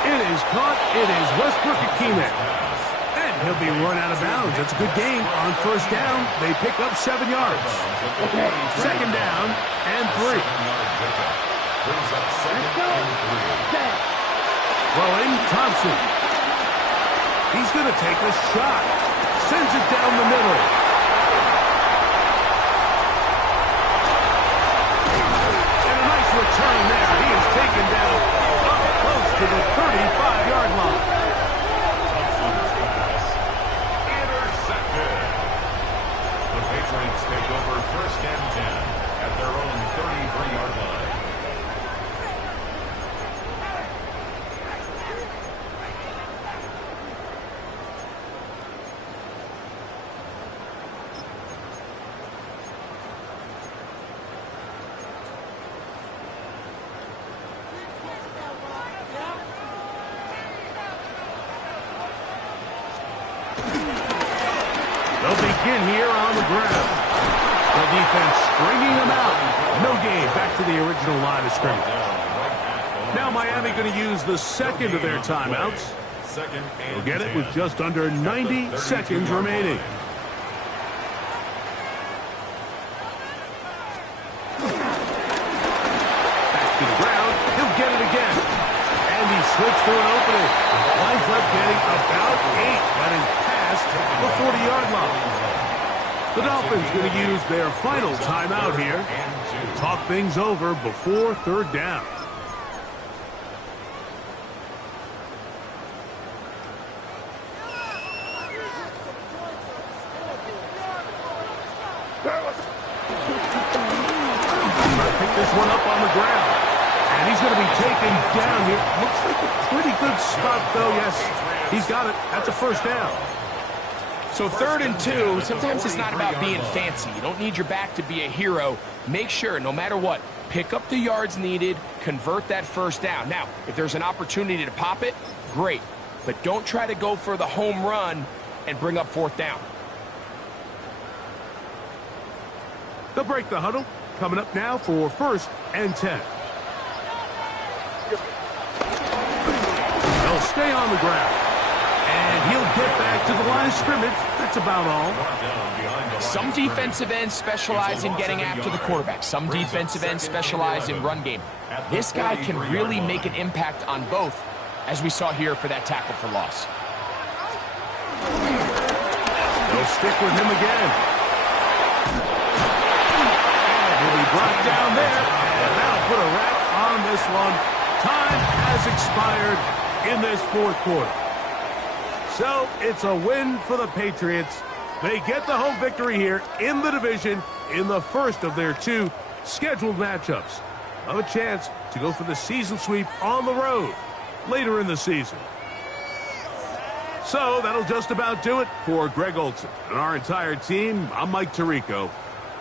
It is caught. It is Westbrook-Ikhine. And he'll be run out of bounds. That's a good game on 1st down. They pick up 7 yards. 2nd down and 3. Let's go. Set. Throwing Thompson. He's going to take a shot. Sends it down the middle. And a nice return there. He is taken down up close to the 35-yard line. Thompson's pass intercepted. The Patriots take over 1st and 10 at their own 33-yard line. They'll begin here on the ground. The defense stringing them out. No gain. Back to the original line of scrimmage. Now Miami going to use the 2nd of their timeouts. They'll get it with just under 90 seconds remaining. Back to the ground. He'll get it again. And he slips through an opening. Winds up getting about 8. That is past the 40-yard line. The Dolphins going to use their final timeout here to talk things over before 3rd down. this one up on the ground. And he's going to be taken down here. Looks like a pretty good spot, though. Yes, he's got it. That's a first down. So 3rd and 2, sometimes it's not about being fancy. You don't need your back to be a hero. Make sure, no matter what, pick up the yards needed, convert that first down. Now, if there's an opportunity to pop it, great. But don't try to go for the home run and bring up 4th down. They'll break the huddle. Coming up now for 1st and 10. They'll stay on the ground. And he'll get back to the line of scrimmage. That's about all. Some defensive ends specialize in getting after the quarterback. Some defensive ends specialize in run game. This guy can really make an impact on both, as we saw here for that tackle for loss. They'll stick with him again. And he'll be brought down there. And that'll put a wrap on this one. Time has expired in this 4th quarter. So it's a win for the Patriots. They get the home victory here in the division in the first of their 2 scheduled matchups. Have a chance to go for the season sweep on the road later in the season. So that'll just about do it for Greg Olson and our entire team. I'm Mike Tirico.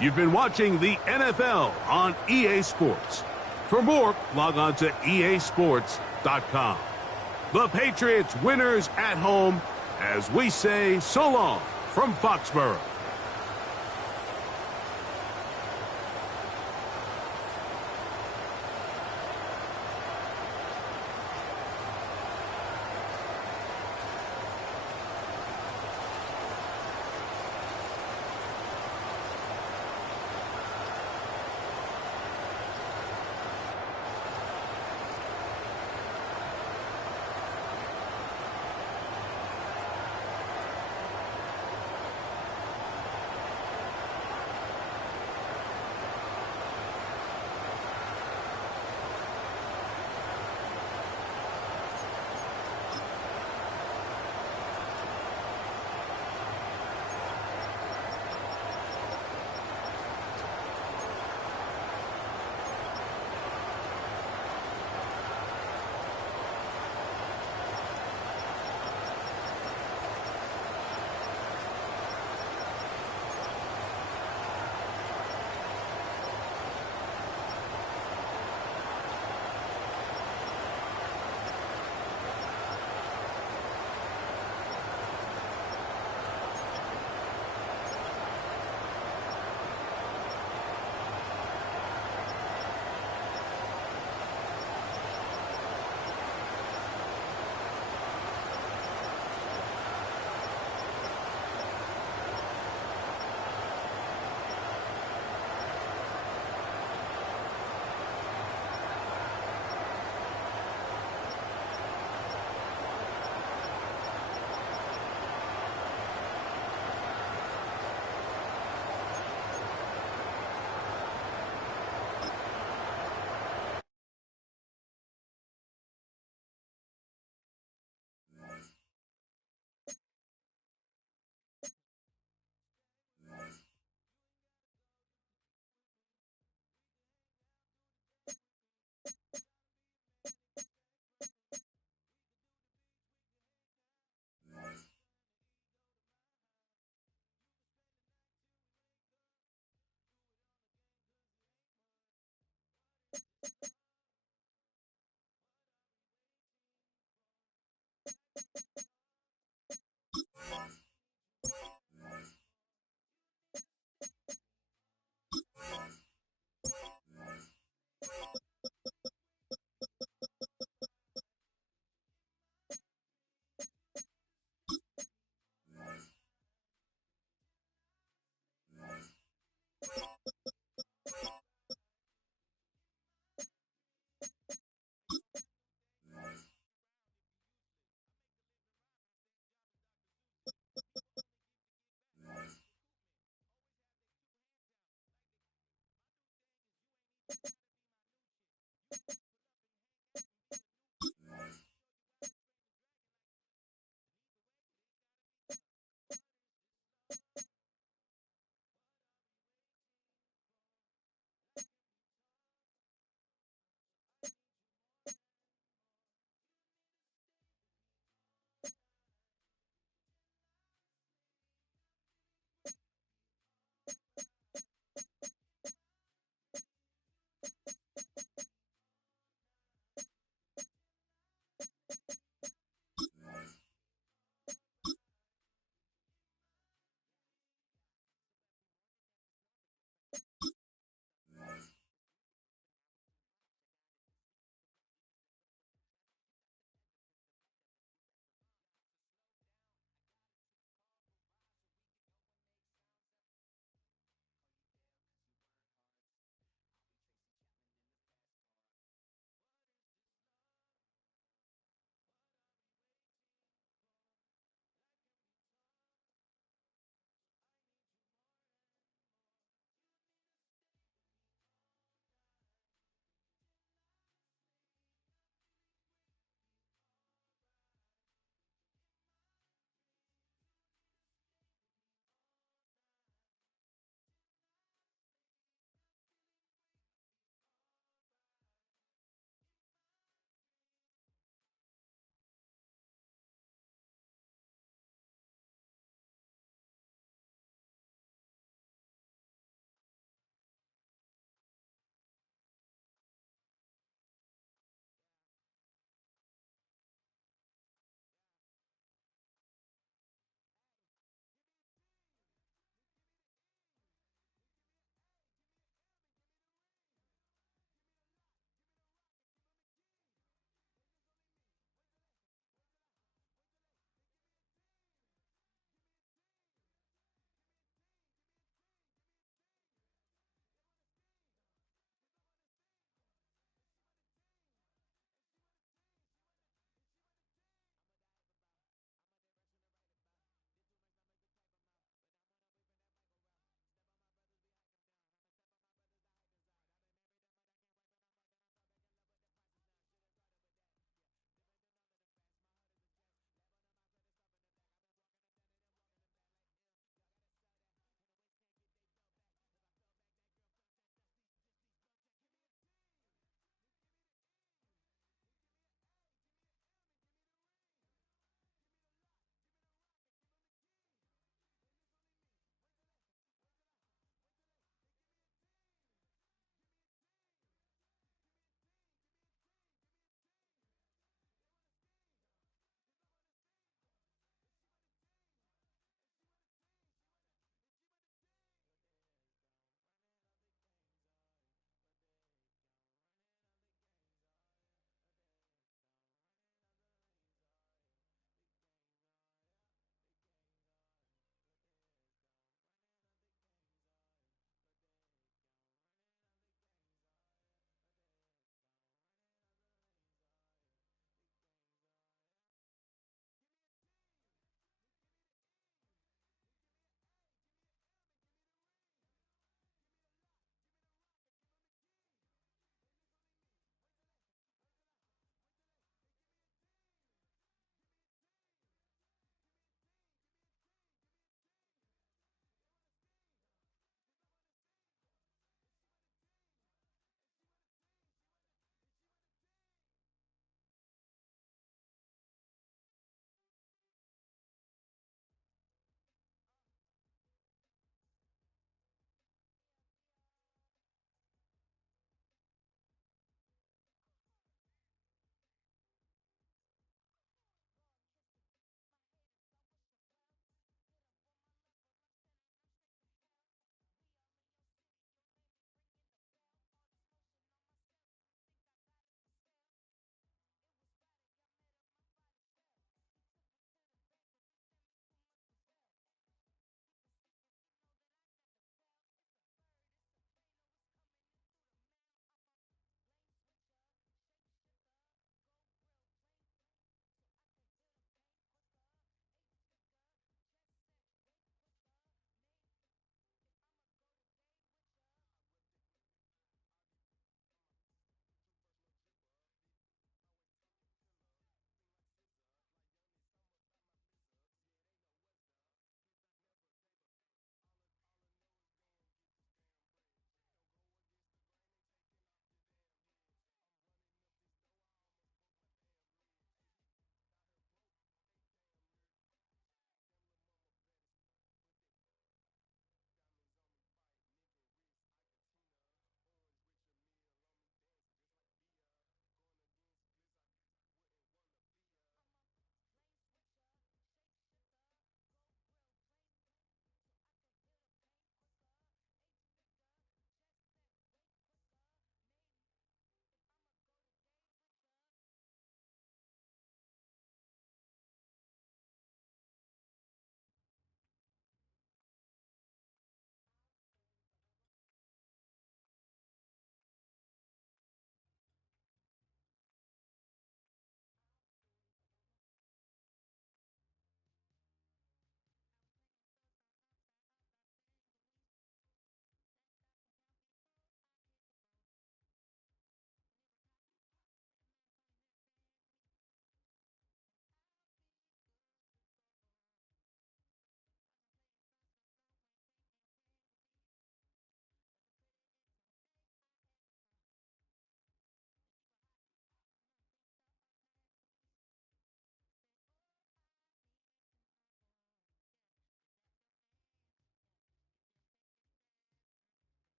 You've been watching the NFL on EA Sports. For more, log on to easports.com. The Patriots winners at home as we say so long from Foxborough.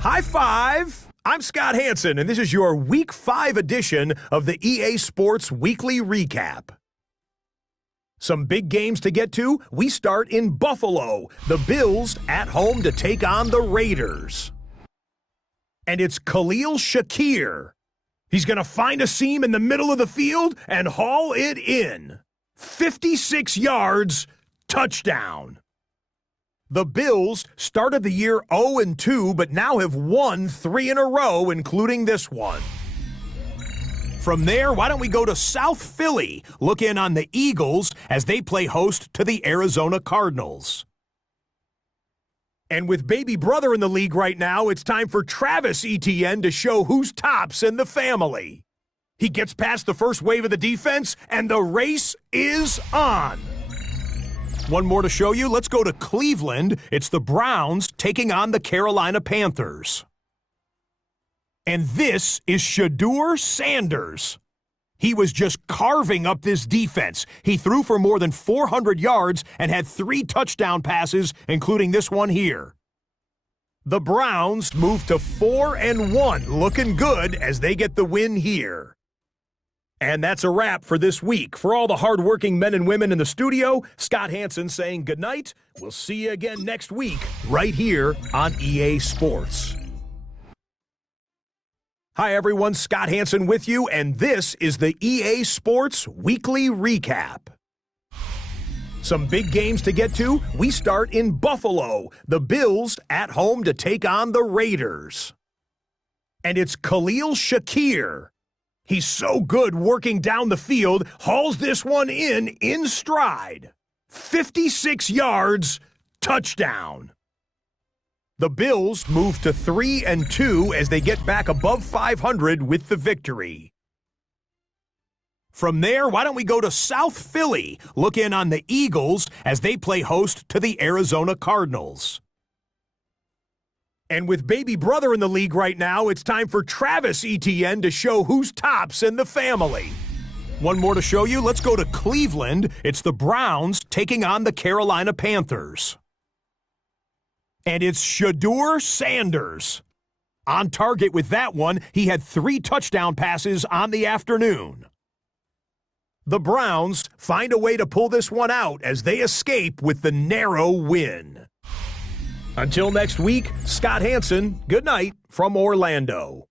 High five! I'm Scott Hansen, and this is your Week 5 edition of the EA Sports Weekly Recap. Some big games to get to. We start in Buffalo. The Bills at home to take on the Raiders. And it's Khalil Shakir. He's going to find a seam in the middle of the field and haul it in. 56 yards, touchdown. The Bills started the year 0-2, but now have won 3 in a row, including this one. From there, why don't we go to South Philly, look in on the Eagles as they play host to the Arizona Cardinals. And with baby brother in the league right now, it's time for Travis Etienne to show who's tops in the family. He gets past the first wave of the defense, and the race is on. One more to show you. Let's go to Cleveland. It's the Browns taking on the Carolina Panthers. And this is Shedeur Sanders. He was just carving up this defense. He threw for more than 400 yards and had 3 touchdown passes, including this one here. The Browns move to 4-1, looking good as they get the win here. And that's a wrap for this week. For all the hardworking men and women in the studio, Scott Hansen saying goodnight. We'll see you again next week right here on EA Sports. Hi, everyone. Scott Hansen with you, and this is the EA Sports Weekly Recap. Some big games to get to. We start in Buffalo. The Bills at home to take on the Raiders. And it's Khalil Shakir. He's so good working down the field, hauls this one in stride. 56 yards, touchdown. The Bills move to 3-2 as they get back above 500 with the victory. From there, why don't we go to South Philly, look in on the Eagles as they play host to the Arizona Cardinals. And with baby brother in the league right now, it's time for Travis Etienne to show who's tops in the family. One more to show you. Let's go to Cleveland. It's the Browns taking on the Carolina Panthers. And it's Shedeur Sanders. On target with that one, he had 3 touchdown passes on the afternoon. The Browns find a way to pull this one out as they escape with the narrow win. Until next week, Scott Hansen, good night from Orlando.